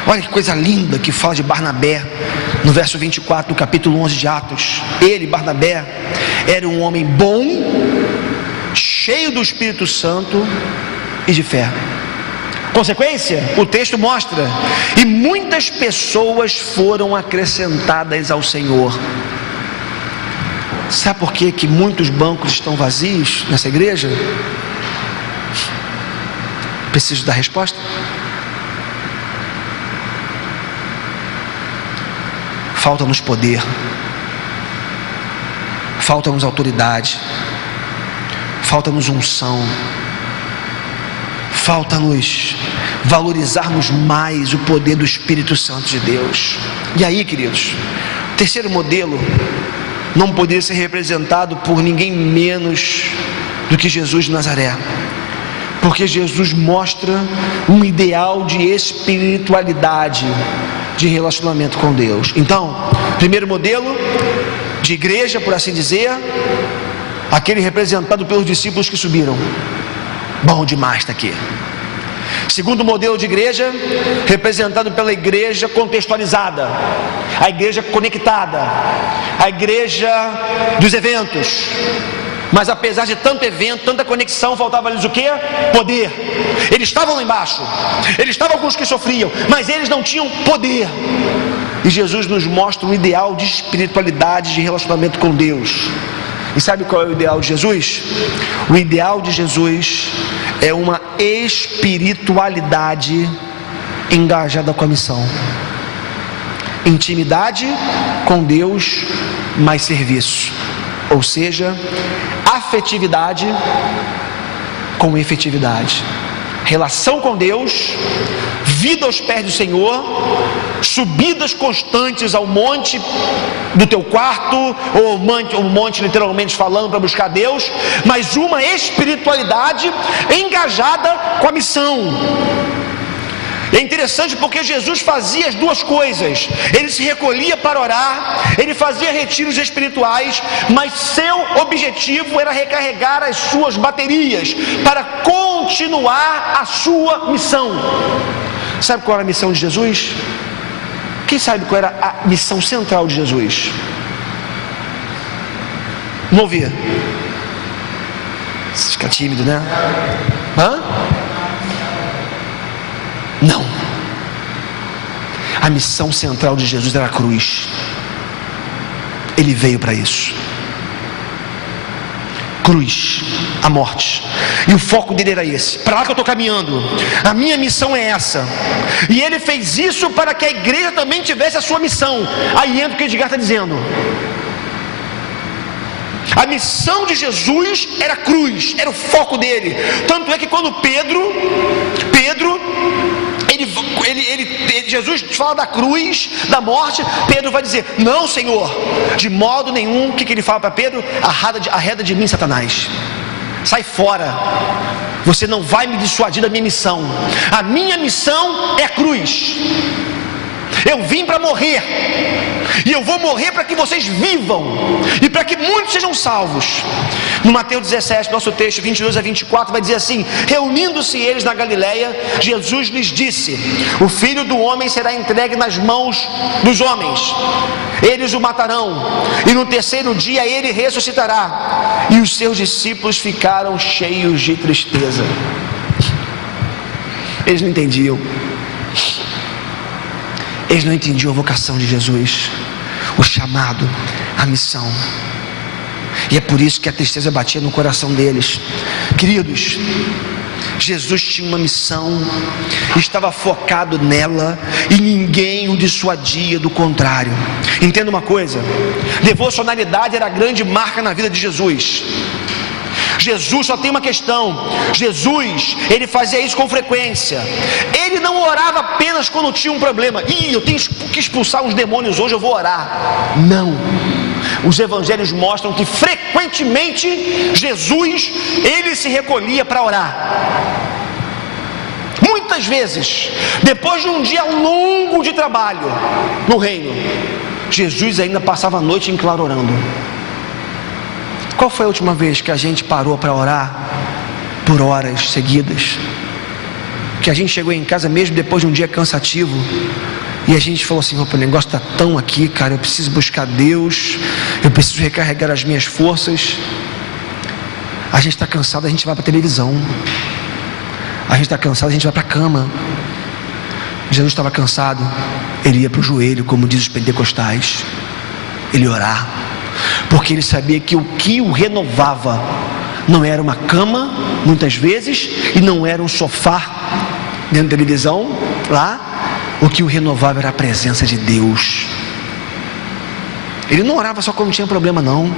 Olha que coisa linda que fala de Barnabé, no verso 24 do capítulo 11 de Atos. Ele, Barnabé, era um homem bom, cheio do Espírito Santo e de fé. Consequência, o texto mostra, e muitas pessoas foram acrescentadas ao Senhor. Sabe por que muitos bancos estão vazios nessa igreja? Preciso dar resposta? Falta-nos poder, falta-nos autoridade, falta-nos unção, falta-nos valorizarmos mais o poder do Espírito Santo de Deus. E aí, queridos, o terceiro modelo não poderia ser representado por ninguém menos do que Jesus de Nazaré, porque Jesus mostra um ideal de espiritualidade, de relacionamento com Deus. Então, primeiro modelo de igreja, por assim dizer, aquele representado pelos discípulos que subiram. Bom demais está aqui. Segundo modelo de igreja, representado pela igreja contextualizada, a igreja conectada, a igreja dos eventos. Mas apesar de tanto evento, tanta conexão, faltava-lhes o quê? Poder. Eles estavam lá embaixo, eles estavam com os que sofriam, mas eles não tinham poder. E Jesus nos mostra um ideal de espiritualidade, de relacionamento com Deus. E sabe qual é o ideal de Jesus? O ideal de Jesus é uma espiritualidade engajada com a missão. Intimidade com Deus, mais serviço. Ou seja, afetividade com efetividade. Relação com Deus, vida aos pés do Senhor, subidas constantes ao monte do teu quarto, ou o monte literalmente falando, para buscar Deus, mas uma espiritualidade engajada com a missão. É interessante porque Jesus fazia as duas coisas. Ele se recolhia para orar, ele fazia retiros espirituais, mas seu objetivo era recarregar as suas baterias para continuar a sua missão. Sabe qual era a missão de Jesus? Quem sabe qual era a missão central de Jesus? Vamos ouvir. Você fica tímido, né? Hã? Não. A missão central de Jesus era a cruz. Ele veio para isso. Cruz, a morte. E o foco dele era esse. Para lá que eu estou caminhando. A minha missão é essa. E ele fez isso para que a igreja também tivesse a sua missão. Aí entra o que Edgar está dizendo. A missão de Jesus era a cruz, era o foco dele. Tanto é que quando Jesus fala da cruz, da morte, Pedro vai dizer: não, Senhor, de modo nenhum. O que ele fala para Pedro? Arreda de mim, Satanás, sai fora, você não vai me dissuadir da minha missão. A minha missão é a cruz. Eu vim para morrer, e eu vou morrer para que vocês vivam, e para que muitos sejam salvos. No Mateus 17, nosso texto 22 a 24, vai dizer assim: reunindo-se eles na Galileia, Jesus lhes disse: o Filho do Homem será entregue nas mãos dos homens, eles o matarão, e no terceiro dia ele ressuscitará. E os seus discípulos ficaram cheios de tristeza. Eles não entendiam. Eles não entendiam a vocação de Jesus, o chamado, a missão. E é por isso que a tristeza batia no coração deles. Queridos, Jesus tinha uma missão, estava focado nela, e ninguém o dissuadia do contrário. Entenda uma coisa: devocionalidade era a grande marca na vida de Jesus. Jesus só tem uma questão: Jesus, ele fazia isso com frequência. Ele não orava apenas quando tinha um problema. Eu tenho que expulsar uns demônios hoje, eu vou orar. Não. Os evangelhos mostram que frequentemente Jesus, ele se recolhia para orar. Muitas vezes, depois de um dia longo de trabalho no reino, Jesus ainda passava a noite em claro orando. Qual foi a última vez que a gente parou para orar por horas seguidas? Que a gente chegou em casa mesmo depois de um dia cansativo, e a gente falou assim: o negócio está tão aqui, cara, eu preciso buscar Deus, eu preciso recarregar as minhas forças. A gente está cansado, a gente vai para a televisão. A gente está cansado, a gente vai para a cama. Jesus estava cansado, ele ia para o joelho, como diz os pentecostais. Ele ia orar, porque ele sabia que o que o renovava não era uma cama, muitas vezes, e não era um sofá dentro da televisão lá. O que o renovava era a presença de Deus. Ele não orava só quando tinha problema, não.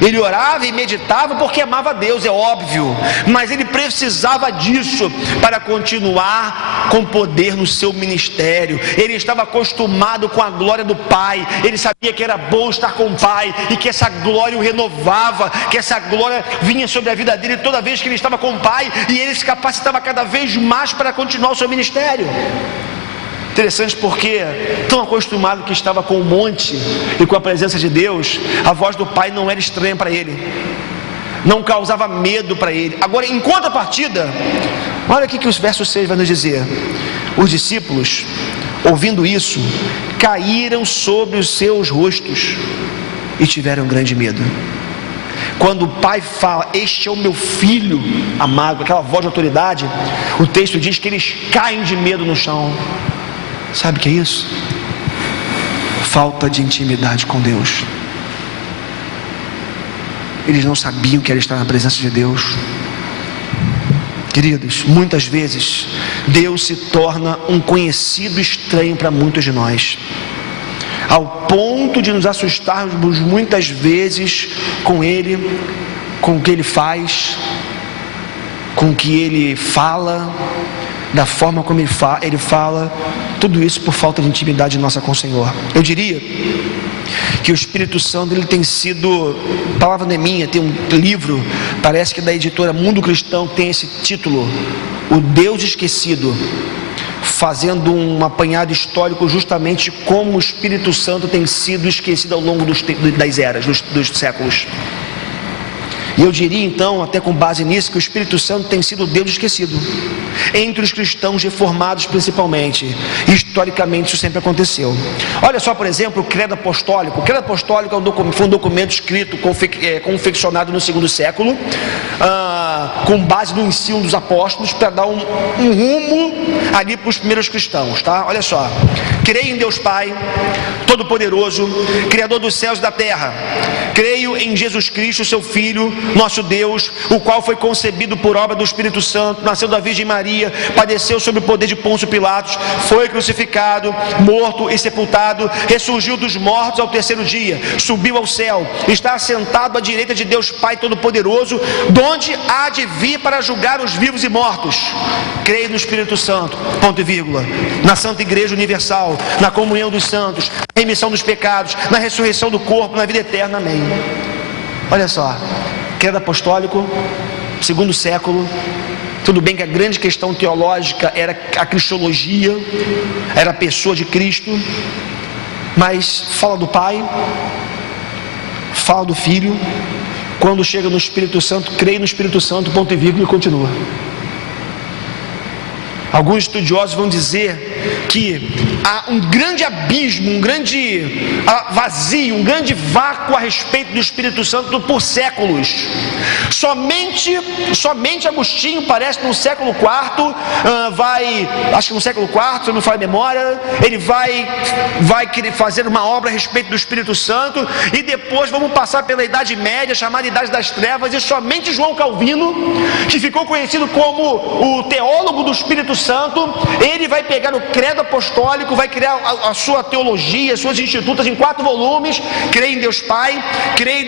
Ele orava e meditava porque amava a Deus, é óbvio, mas ele precisava disso para continuar com poder no seu ministério. Ele estava acostumado com a glória do Pai, ele sabia que era bom estar com o Pai, e que essa glória o renovava, que essa glória vinha sobre a vida dele toda vez que ele estava com o Pai, e ele se capacitava cada vez mais para continuar o seu ministério. Interessante, porque tão acostumado que estava com o monte e com a presença de Deus, a voz do Pai não era estranha para ele, não causava medo para ele. Agora, em contrapartida, olha aqui que o verso 6 vai nos dizer: os discípulos, ouvindo isso, caíram sobre os seus rostos e tiveram grande medo. Quando o Pai fala: este é o meu filho amado, aquela voz de autoridade, o texto diz que eles caem de medo no chão. Sabe o que é isso? Falta de intimidade com Deus. Eles não sabiam que era estar na presença de Deus. Queridos, muitas vezes Deus se torna um conhecido estranho para muitos de nós, ao ponto de nos assustarmos muitas vezes com Ele, com o que Ele faz, com o que Ele fala, da forma como Ele fala. Tudo isso por falta de intimidade nossa com o Senhor. Eu diria que o Espírito Santo, ele tem sido, a palavra não é minha, tem um livro, parece que da editora Mundo Cristão, que tem esse título: O Deus Esquecido, fazendo um apanhado histórico justamente como o Espírito Santo tem sido esquecido ao longo das eras, dos séculos. E eu diria então, até com base nisso, que o Espírito Santo tem sido o Deus esquecido entre os cristãos reformados principalmente. Historicamente isso sempre aconteceu. Olha só, por exemplo, o Credo Apostólico. O Credo Apostólico foi um documento escrito, confeccionado no segundo século, com base no ensino dos apóstolos, para dar um rumo ali para os primeiros cristãos, tá? Olha só: creio em Deus Pai Todo-Poderoso, Criador dos céus e da terra. Creio em Jesus Cristo, seu Filho, nosso Deus, o qual foi concebido por obra do Espírito Santo, nasceu da Virgem Maria, padeceu sob o poder de Pôncio Pilatos, foi crucificado, morto e sepultado, ressurgiu dos mortos ao terceiro dia, subiu ao céu, está assentado à direita de Deus Pai Todo-Poderoso, donde há de vir para julgar os vivos e mortos. Creio no Espírito Santo, ponto e vírgula, na Santa Igreja Universal, na comunhão dos santos, na remissão dos pecados, na ressurreição do corpo, na vida eterna. Amém. Olha só, Credo Apostólico, segundo século. Tudo bem que a grande questão teológica era a cristologia, era a pessoa de Cristo, Mas fala do Pai, fala do Filho. Quando chega no Espírito Santo, creio no Espírito Santo, ponto e vírgula, e continua. Alguns estudiosos vão dizer que há um grande abismo, um grande vazio, um grande vácuo a respeito do Espírito Santo por séculos. Somente Agostinho, parece no século IV, acho que no século IV, se não me falha a memória, ele vai querer fazer uma obra a respeito do Espírito Santo, e depois vamos passar pela Idade Média, chamada Idade das Trevas, e somente João Calvino, que ficou conhecido como o teólogo do Espírito Santo, ele vai pegar o credo apostólico, vai criar a sua teologia, suas institutas em 4 volumes. Creio em Deus Pai, creio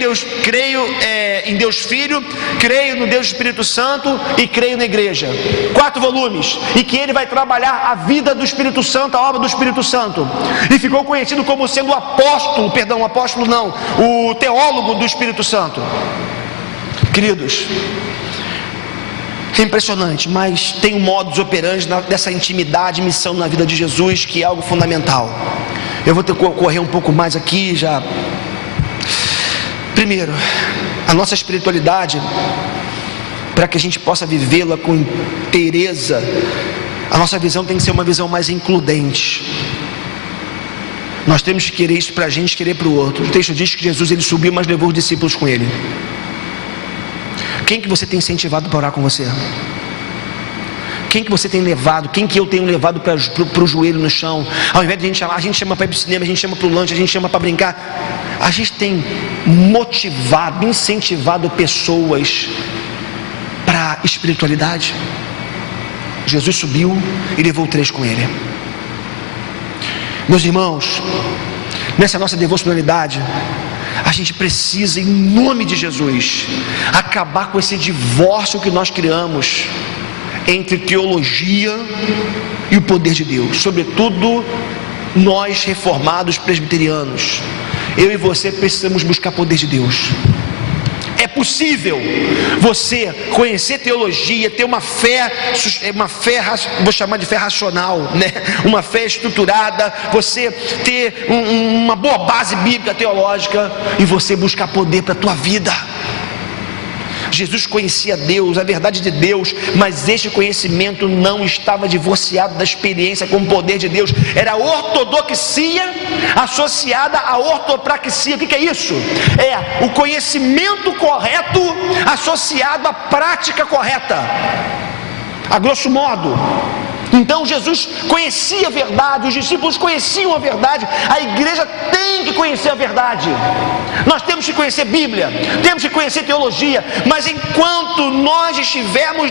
em Deus Filho, creio no Deus Espírito Santo e creio na igreja. 4 volumes, e que ele vai trabalhar a vida do Espírito Santo, a obra do Espírito Santo, e ficou conhecido como sendo o teólogo do Espírito Santo. Queridos, é impressionante, mas tem um modus operandi dessa intimidade e missão na vida de Jesus, que é algo fundamental. Eu vou ter que correr um pouco mais aqui já. Primeiro, a nossa espiritualidade, para que a gente possa vivê-la com inteireza, a nossa visão tem que ser uma visão mais includente. Nós temos que querer isso para a gente, querer para o outro. O texto diz que Jesus ele subiu, mas levou os discípulos com ele. Quem que você tem incentivado para orar com você? Quem que você tem levado? Quem que eu tenho levado para o joelho no chão? Ao invés de a gente chama para ir para o cinema, a gente chama para o lanche, a gente chama para brincar. A gente tem motivado, incentivado pessoas para a espiritualidade. Jesus subiu e levou 3 com ele. Meus irmãos, nessa nossa devocionalidade, a gente precisa, em nome de Jesus, acabar com esse divórcio que nós criamos entre teologia e o poder de Deus. Sobretudo nós reformados presbiterianos, eu e você precisamos buscar poder de Deus. É possível você conhecer teologia, ter uma fé, vou chamar de fé racional, né? Uma fé estruturada, você ter uma boa base bíblica, teológica, e você buscar poder para a tua vida. Jesus conhecia Deus, a verdade de Deus, mas este conhecimento não estava divorciado da experiência com o poder de Deus. Era ortodoxia associada à ortopraxia. O que é isso? É o conhecimento correto associado à prática correta, a grosso modo. Então Jesus conhecia a verdade, os discípulos conheciam a verdade, a igreja tem que conhecer a verdade. Nós temos que conhecer Bíblia, temos que conhecer teologia, mas enquanto nós estivermos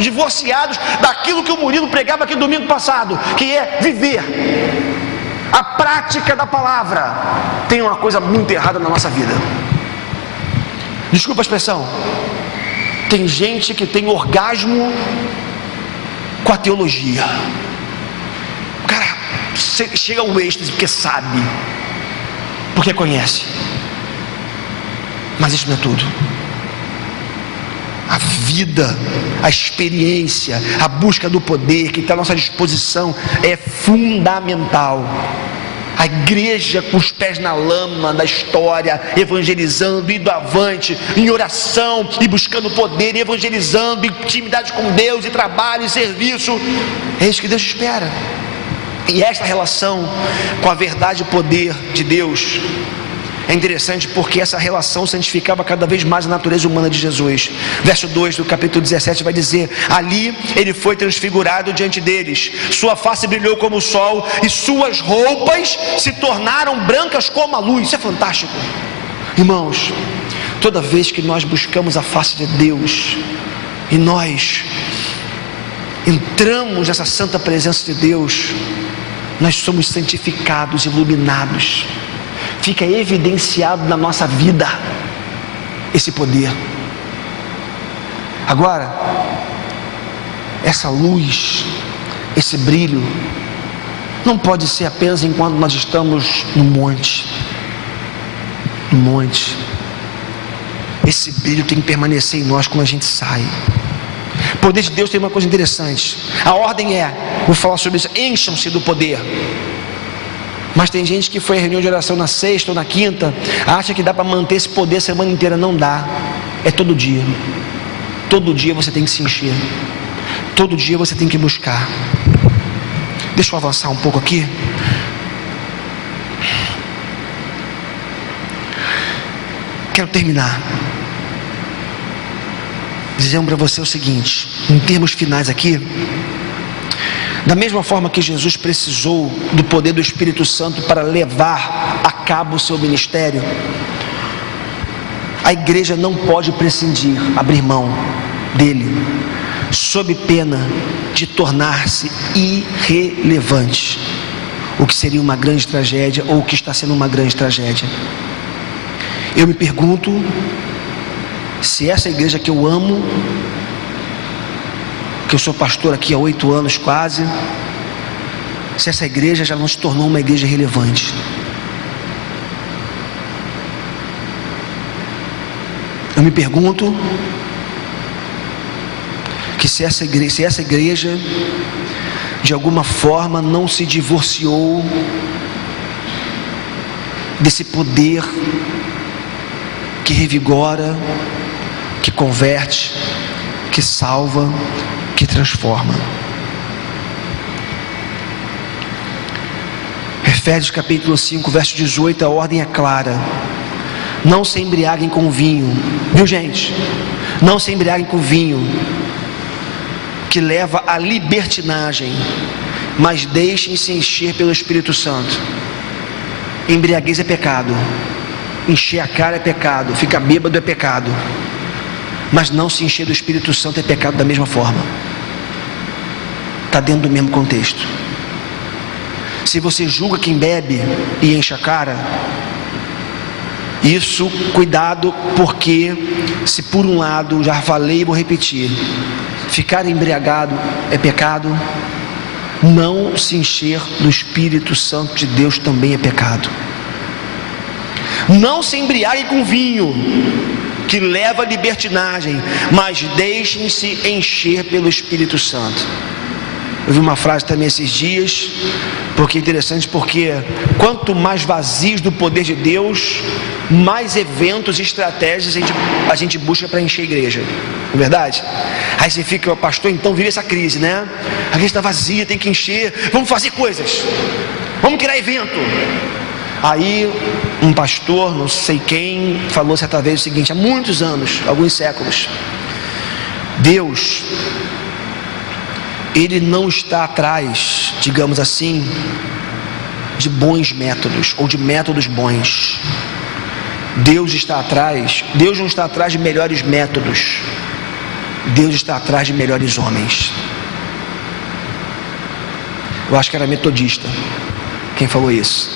divorciados daquilo que o Murilo pregava aqui no domingo passado, que é viver a prática da palavra, tem uma coisa muito errada na nossa vida. Desculpa a expressão, tem gente que tem orgasmo com a teologia. O cara chega ao êxtase porque sabe, porque conhece, mas isso não é tudo. A vida, a experiência, a busca do poder que está à nossa disposição é fundamental. A igreja com os pés na lama da história, evangelizando, indo avante, em oração e buscando poder, evangelizando, intimidade com Deus, e trabalho e serviço, é isso que Deus espera. E esta relação com a verdade e o poder de Deus é interessante, porque essa relação santificava cada vez mais a natureza humana de Jesus. Verso 2 do capítulo 17 vai dizer: ali ele foi transfigurado diante deles, sua face brilhou como o sol, e suas roupas se tornaram brancas como a luz. Isso é fantástico. Irmãos, toda vez que nós buscamos a face de Deus, e nós entramos nessa santa presença de Deus, nós somos santificados, iluminados. Fica evidenciado na nossa vida esse poder. Agora, essa luz, esse brilho, não pode ser apenas enquanto nós estamos no monte. No monte. Esse brilho tem que permanecer em nós quando a gente sai. O poder de Deus tem uma coisa interessante. A ordem é, vou falar sobre isso, encham-se do poder. Mas tem gente que foi à reunião de oração na sexta ou na quinta, acha que dá para manter esse poder a semana inteira. Não dá. É todo dia. Todo dia você tem que se encher. Todo dia você tem que buscar. Deixa eu avançar um pouco aqui. Quero terminar dizendo para você o seguinte, em termos finais aqui. Da mesma forma que Jesus precisou do poder do Espírito Santo para levar a cabo o seu ministério, a igreja não pode prescindir, abrir mão dele, sob pena de tornar-se irrelevante, o que seria uma grande tragédia, ou o que está sendo uma grande tragédia. Eu me pergunto se essa igreja que eu amo, que eu sou pastor aqui há 8 anos quase, se essa igreja já não se tornou uma igreja relevante. Eu me pergunto que se essa igreja de alguma forma não se divorciou desse poder que revigora, que converte, que salva, que transforma. Efésios capítulo 5, verso 18, a ordem é clara: não se embriaguem com vinho, viu gente? Não se embriaguem com vinho, que leva à libertinagem, mas deixem-se encher pelo Espírito Santo. Embriaguez é pecado, encher a cara é pecado, ficar bêbado é pecado, mas não se encher do Espírito Santo é pecado da mesma forma. Está dentro do mesmo contexto. Se você julga quem bebe e enche a cara, isso, cuidado, porque se por um lado, já falei e vou repetir, ficar embriagado é pecado, não se encher do Espírito Santo de Deus também é pecado. Não se embriaguem com vinho, que leva à libertinagem, mas deixem-se encher pelo Espírito Santo. Eu vi uma frase também esses dias, porque é interessante, porque quanto mais vazios do poder de Deus, mais eventos e estratégias a gente busca para encher a igreja, não é verdade? Aí você fica, pastor, então vive essa crise, né? A igreja está vazia, tem que encher, vamos fazer coisas, vamos criar evento. Aí um pastor, não sei quem, falou certa vez o seguinte, há muitos anos, alguns séculos: Deus, Ele não está atrás, digamos assim, de bons métodos, ou de métodos bons. Deus está atrás, Deus não está atrás de melhores métodos, Deus está atrás de melhores homens. Eu acho que era metodista quem falou isso.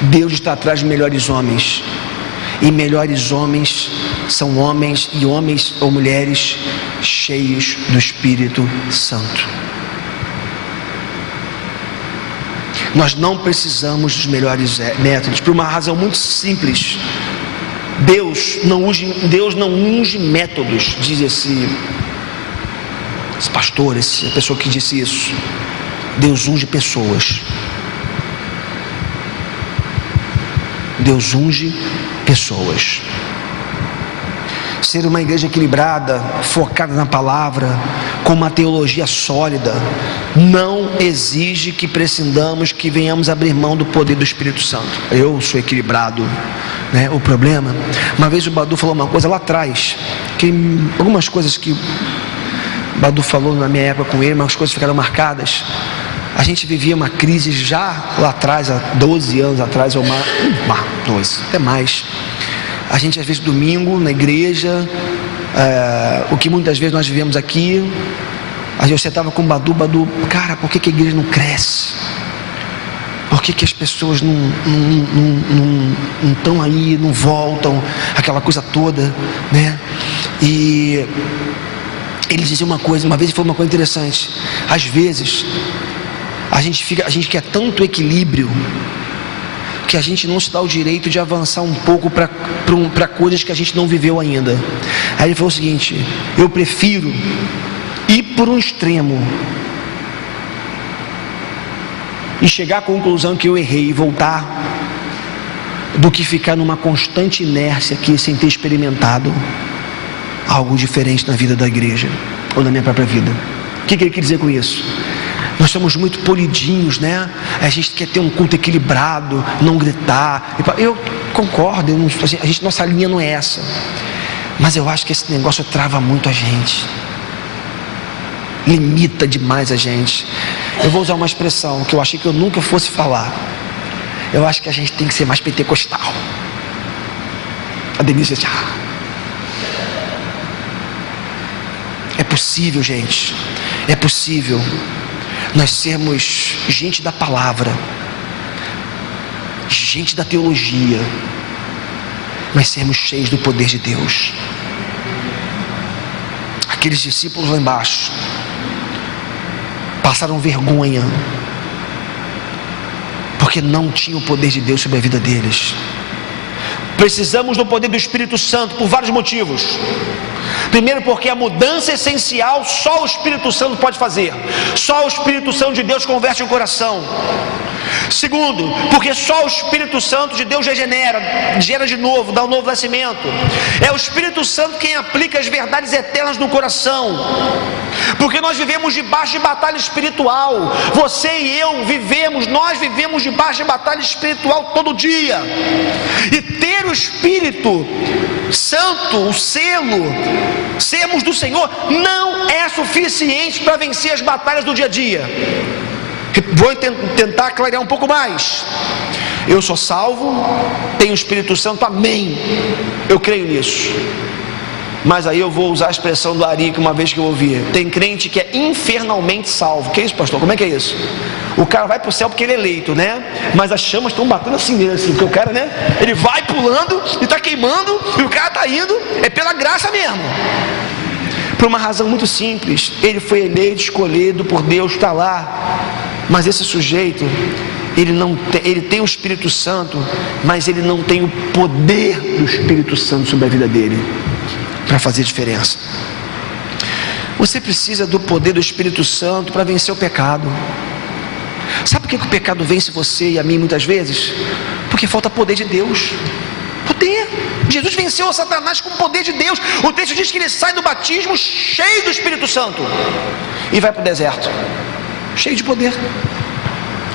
Deus está atrás de melhores homens, e melhores homens são homens ou mulheres cheios do Espírito Santo. Nós não precisamos dos melhores métodos, por uma razão muito simples. Deus não unge métodos, diz esse pastor, essa pessoa que disse isso. Deus unge pessoas. Deus unge pessoas. Ser uma igreja equilibrada, focada na palavra, com uma teologia sólida, não exige que prescindamos, que venhamos abrir mão do poder do Espírito Santo. Eu sou equilibrado, né? O problema, uma vez o Badu falou uma coisa lá atrás, que algumas coisas que o Badu falou na minha época com ele, mas as coisas ficaram marcadas. A gente vivia uma crise já lá atrás, há 12 anos atrás, ou mais, 12, até mais. A gente às vezes domingo na igreja, o que muitas vezes nós vivemos aqui, aí eu sentava com o Badu, cara, por que a igreja não cresce? Por que as pessoas não estão aí, não voltam, aquela coisa toda, né? E ele dizia uma coisa, uma vez foi uma coisa interessante, às vezes a gente quer tanto equilíbrio que a gente não se dá o direito de avançar um pouco para coisas que a gente não viveu ainda. Aí ele falou o seguinte: eu prefiro ir por um extremo e chegar à conclusão que eu errei e voltar, do que ficar numa constante inércia aqui sem ter experimentado algo diferente na vida da igreja ou na minha própria vida. O que ele quer dizer com isso? Nós somos muito polidinhos, né? A gente quer ter um culto equilibrado, não gritar. Eu concordo, nossa linha não é essa. Mas eu acho que esse negócio trava muito a gente, limita demais a gente. Eu vou usar uma expressão que eu achei que eu nunca fosse falar. Eu acho que a gente tem que ser mais pentecostal. A Denise disse: é possível, gente, é possível nós sermos gente da palavra, gente da teologia, mas sermos cheios do poder de Deus. Aqueles discípulos lá embaixo passaram vergonha porque não tinham o poder de Deus sobre a vida deles. Precisamos do poder do Espírito Santo por vários motivos. Primeiro, porque a mudança essencial só o Espírito Santo pode fazer. Só o Espírito Santo de Deus converte o coração. Segundo, porque só o Espírito Santo de Deus gera de novo, dá um novo nascimento. É o Espírito Santo quem aplica as verdades eternas no coração. Porque nós vivemos debaixo de batalha espiritual. Você e eu nós vivemos debaixo de batalha espiritual todo dia. E ter o Espírito Santo, o selo, sermos do Senhor, não é suficiente para vencer as batalhas do dia a dia. Vou tentar clarear um pouco mais. Eu sou salvo, tenho o Espírito Santo, amém, eu creio nisso. Mas aí eu vou usar a expressão do Ari, que uma vez que eu ouvi: tem crente que é infernalmente salvo. Que é isso, pastor? Como é que é isso? O cara vai para o céu porque ele é eleito, né? Mas as chamas estão batendo assim nele, assim, porque o cara, né? Ele vai pulando e está queimando, e o cara está indo, é pela graça mesmo. Por uma razão muito simples: ele foi eleito, escolhido por Deus, está lá. Mas esse sujeito, ele tem o Espírito Santo, mas ele não tem o poder do Espírito Santo sobre a vida dele para fazer diferença. Você precisa do poder do Espírito Santo para vencer o pecado. Sabe por que o pecado vence você e a mim muitas vezes? Porque falta poder de Deus. Poder. Jesus venceu a Satanás com o poder de Deus. O texto diz que ele sai do batismo cheio do Espírito Santo e vai para o deserto cheio de poder.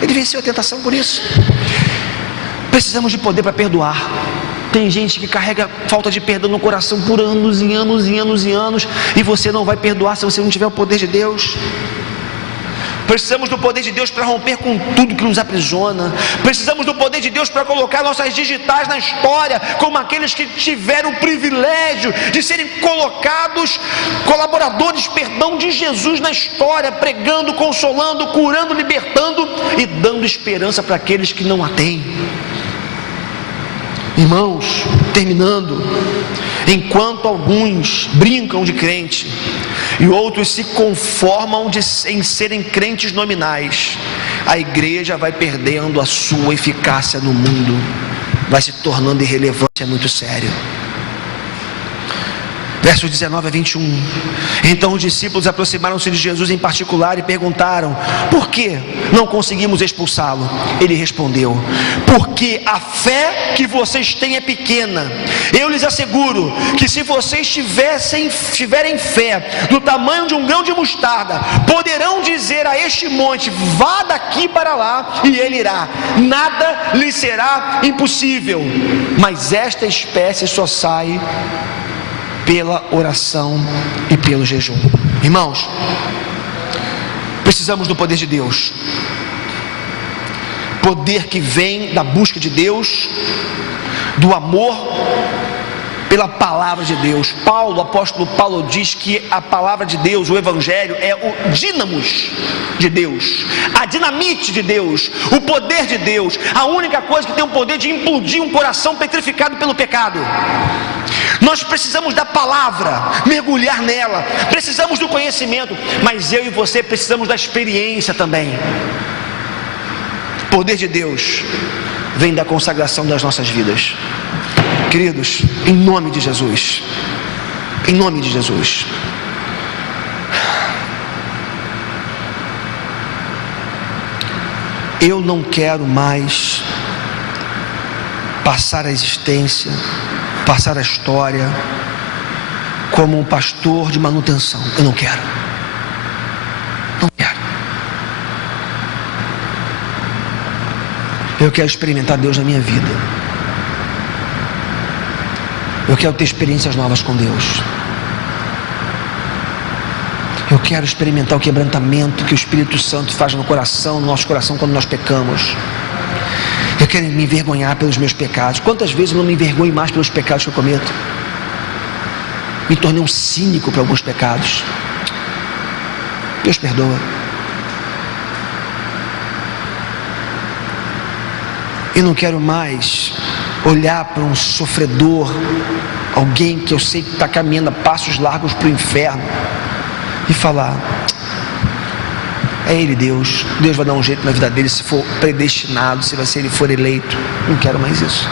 Ele venceu a tentação por isso. Precisamos de poder para perdoar. Tem gente que carrega falta de perdão no coração por anos e anos e anos e anos, e você não vai perdoar se você não tiver o poder de Deus. Precisamos do poder de Deus para romper com tudo que nos aprisiona. Precisamos do poder de Deus para colocar nossas digitais na história, como aqueles que tiveram o privilégio de serem colocados colaboradores, de Jesus na história, pregando, consolando, curando, libertando e dando esperança para aqueles que não a têm. Irmãos, terminando, enquanto alguns brincam de crente e outros se conformam em serem crentes nominais, a igreja vai perdendo a sua eficácia no mundo, vai se tornando irrelevante. É muito sério. Versos 19 a 21. Então os discípulos aproximaram-se de Jesus em particular e perguntaram: por que não conseguimos expulsá-lo? Ele respondeu: porque a fé que vocês têm é pequena. Eu lhes asseguro que se vocês tiverem fé do tamanho de um grão de mostarda, poderão dizer a este monte: vá daqui para lá, e ele irá. Nada lhe será impossível. Mas esta espécie só sai pela oração e pelo jejum. Irmãos, precisamos do poder de Deus. Poder que vem da busca de Deus, do amor pela palavra de Deus. O apóstolo Paulo diz que a palavra de Deus, o evangelho, é o dínamos de Deus, a dinamite de Deus, o poder de Deus, a única coisa que tem o poder de implodir um coração petrificado pelo pecado. Nós precisamos da palavra, mergulhar nela, precisamos do conhecimento, mas eu e você precisamos da experiência também. O poder de Deus vem da consagração das nossas vidas. Queridos, em nome de Jesus, em nome de Jesus, eu não quero mais passar a existência, passar a história como um pastor de manutenção. Eu não quero. Não quero. Eu quero experimentar Deus na minha vida. Eu quero ter experiências novas com Deus. Eu quero experimentar o quebrantamento que o Espírito Santo faz no coração, no nosso coração, quando nós pecamos. Eu quero me envergonhar pelos meus pecados. Quantas vezes eu não me envergonho mais pelos pecados que eu cometo? Me tornei um cínico para alguns pecados. Deus perdoa. Eu não quero mais olhar para um sofredor, alguém que eu sei que está caminhando a passos largos para o inferno, e falar: é ele Deus vai dar um jeito na vida dele, se for predestinado, se ele for eleito. Não quero mais isso.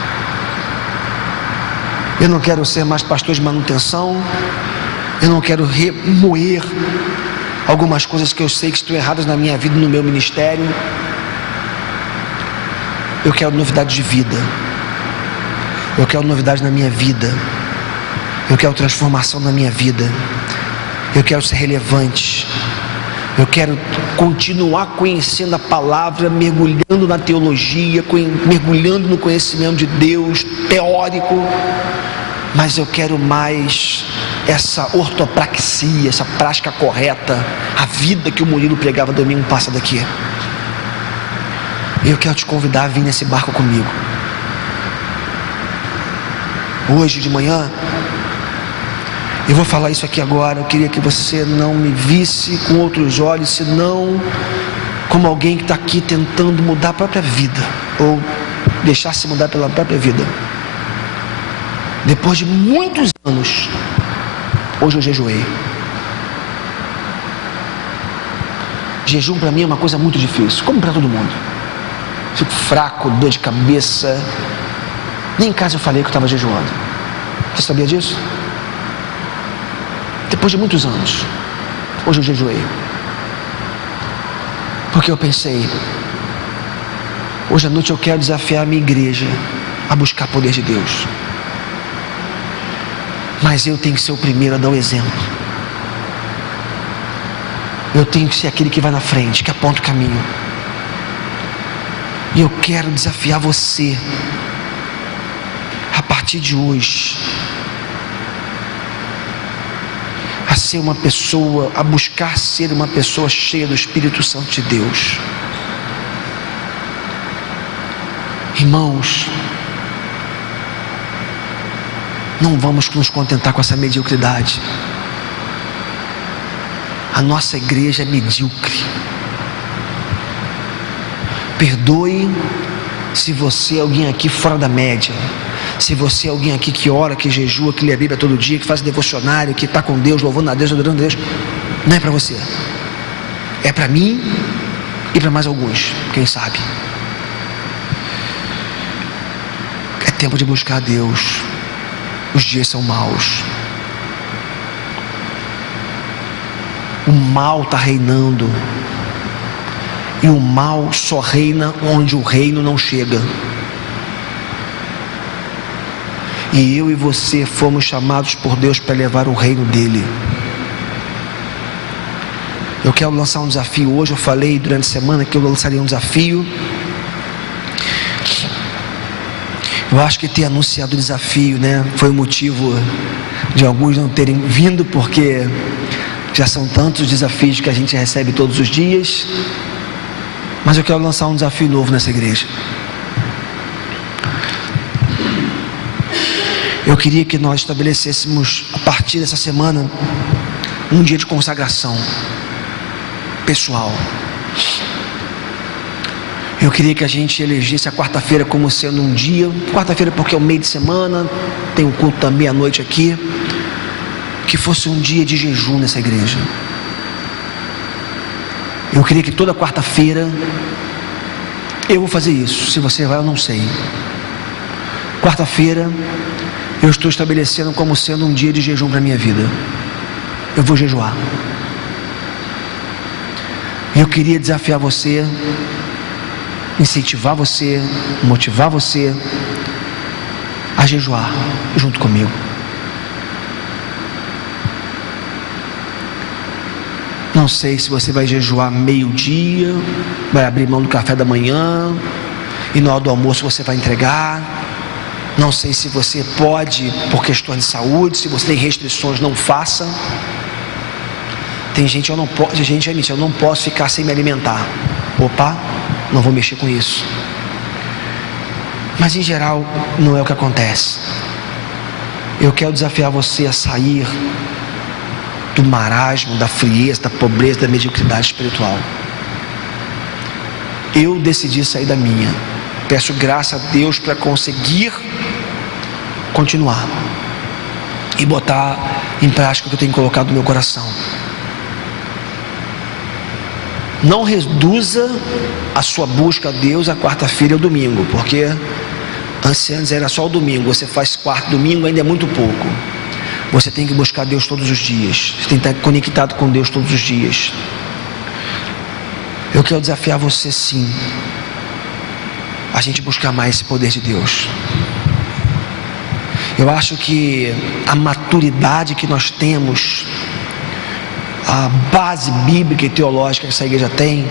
Eu não quero ser mais pastor de manutenção. Eu não quero remoer algumas coisas que eu sei que estão erradas na minha vida, no meu ministério. Eu quero novidade de vida. Eu quero novidade na minha vida. Eu quero transformação na minha vida. Eu quero ser relevante. Eu quero continuar conhecendo a palavra, mergulhando na teologia, mergulhando no conhecimento de Deus, teórico. Mas eu quero mais essa ortopraxia, essa prática correta, a vida que o Murilo pregava domingo passado aqui. Eu quero te convidar a vir nesse barco comigo. Hoje de manhã, eu vou falar isso aqui agora. Eu queria que você não me visse com outros olhos, senão como alguém que está aqui tentando mudar a própria vida, ou deixar-se mudar pela própria vida. Depois de muitos anos, hoje eu jejuei. Jejum para mim é uma coisa muito difícil, como para todo mundo. Fico fraco, dor de cabeça. Nem em casa eu falei que eu estava jejuando. Você sabia disso? Depois de muitos anos, hoje eu jejuei. Porque eu pensei: hoje à noite eu quero desafiar a minha igreja a buscar o poder de Deus. Mas eu tenho que ser o primeiro a dar o exemplo. Eu tenho que ser aquele que vai na frente, que aponta o caminho. E eu quero desafiar você, a partir de hoje, a ser uma pessoa, a buscar ser uma pessoa cheia do Espírito Santo de Deus. Irmãos, não vamos nos contentar com essa mediocridade. A nossa igreja é medíocre. Perdoe se você é alguém aqui fora da média. Se você é alguém aqui que ora, que jejua, que lê a Bíblia todo dia, que faz devocionário, que está com Deus, louvando a Deus, adorando a Deus. Não é para você. É para mim e para mais alguns, quem sabe. É tempo de buscar a Deus. Os dias são maus. O mal está reinando. E o mal só reina onde o reino não chega. E eu e você fomos chamados por Deus para levar o reino dele. Eu quero lançar um desafio hoje. Eu falei durante a semana que eu lançaria um desafio. Eu acho que ter anunciado o desafio, né, foi o motivo de alguns não terem vindo, porque já são tantos desafios que a gente recebe todos os dias. Mas eu quero lançar um desafio novo nessa igreja. Eu queria que nós estabelecêssemos, a partir dessa semana, um dia de consagração pessoal. Eu queria que a gente elegesse a quarta-feira como sendo um dia, quarta-feira porque é o meio de semana, tem um culto da meia-noite aqui, que fosse um dia de jejum nessa igreja. Eu queria que toda quarta-feira, eu vou fazer isso, se você vai eu não sei. Quarta-feira, eu estou estabelecendo como sendo um dia de jejum para a minha vida. Eu vou jejuar. Eu queria desafiar você incentivar você, motivar você a jejuar junto comigo. Não sei se você vai jejuar meio-dia, vai abrir mão do café da manhã, e na hora do almoço você vai entregar. Não sei se você pode, por questões de saúde, se você tem restrições, não faça. Tem gente, eu não posso ficar sem me alimentar. Opa, não vou mexer com isso. Mas em geral, não é o que acontece. Eu quero desafiar você a sair do marasmo, da frieza, da pobreza, da mediocridade espiritual. Eu decidi sair da minha. Peço graça a Deus para conseguir continuar e botar em prática o que eu tenho colocado no meu coração. Não reduza a sua busca a Deus a quarta-feira e o domingo, porque antes era só o domingo, você faz quarto, domingo ainda é muito pouco. Você tem que buscar Deus todos os dias, você tem que estar conectado com Deus todos os dias. Eu quero desafiar você sim, a gente buscar mais esse poder de Deus. Eu acho que a maturidade que nós temos, a base bíblica e teológica que essa igreja tem,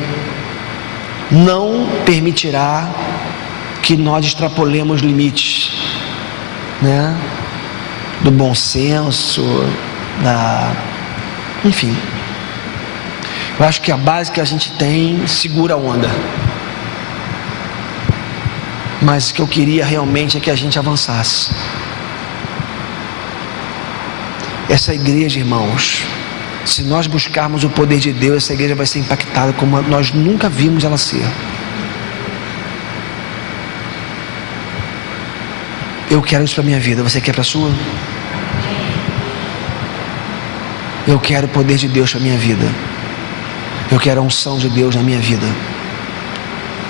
não permitirá que nós extrapolemos limites, né? Do bom senso, enfim. Eu acho que a base que a gente tem segura a onda. Mas o que eu queria realmente é que a gente avançasse. Essa igreja, irmãos, se nós buscarmos o poder de Deus, essa igreja vai ser impactada como nós nunca vimos ela ser. Eu quero isso para a minha vida, você quer para a sua? Eu quero o poder de Deus para a minha vida. Eu quero a unção de Deus na minha vida.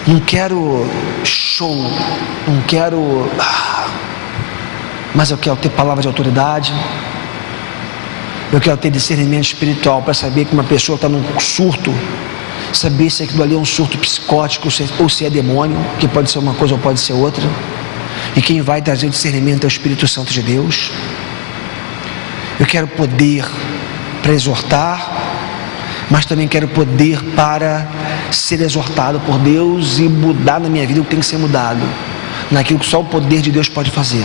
Não quero show, não quero... mas eu quero ter palavra de autoridade. Eu quero ter discernimento espiritual para saber que uma pessoa está num surto, saber se aquilo ali é um surto psicótico ou se é demônio, que pode ser uma coisa ou pode ser outra. E quem vai trazer o discernimento é o Espírito Santo de Deus. Eu quero poder para exortar, mas também quero poder para ser exortado por Deus e mudar na minha vida o que tem que ser mudado, naquilo que só o poder de Deus pode fazer.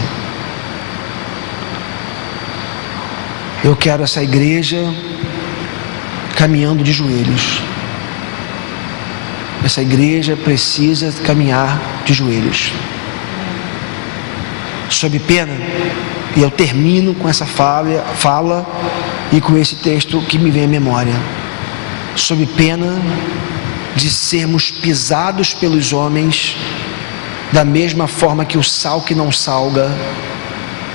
Eu quero essa igreja caminhando de joelhos. Essa igreja precisa caminhar de joelhos. Sob pena, e eu termino com essa fala e com esse texto que me vem à memória. Sob pena de sermos pisados pelos homens, da mesma forma que o sal que não salga,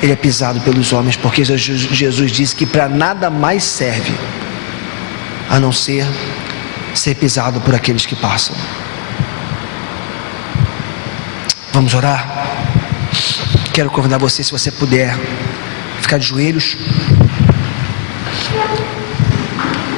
ele é pisado pelos homens, porque Jesus disse que para nada mais serve, a não ser pisado por aqueles que passam. Vamos orar? Quero convidar você, se você puder, ficar de joelhos.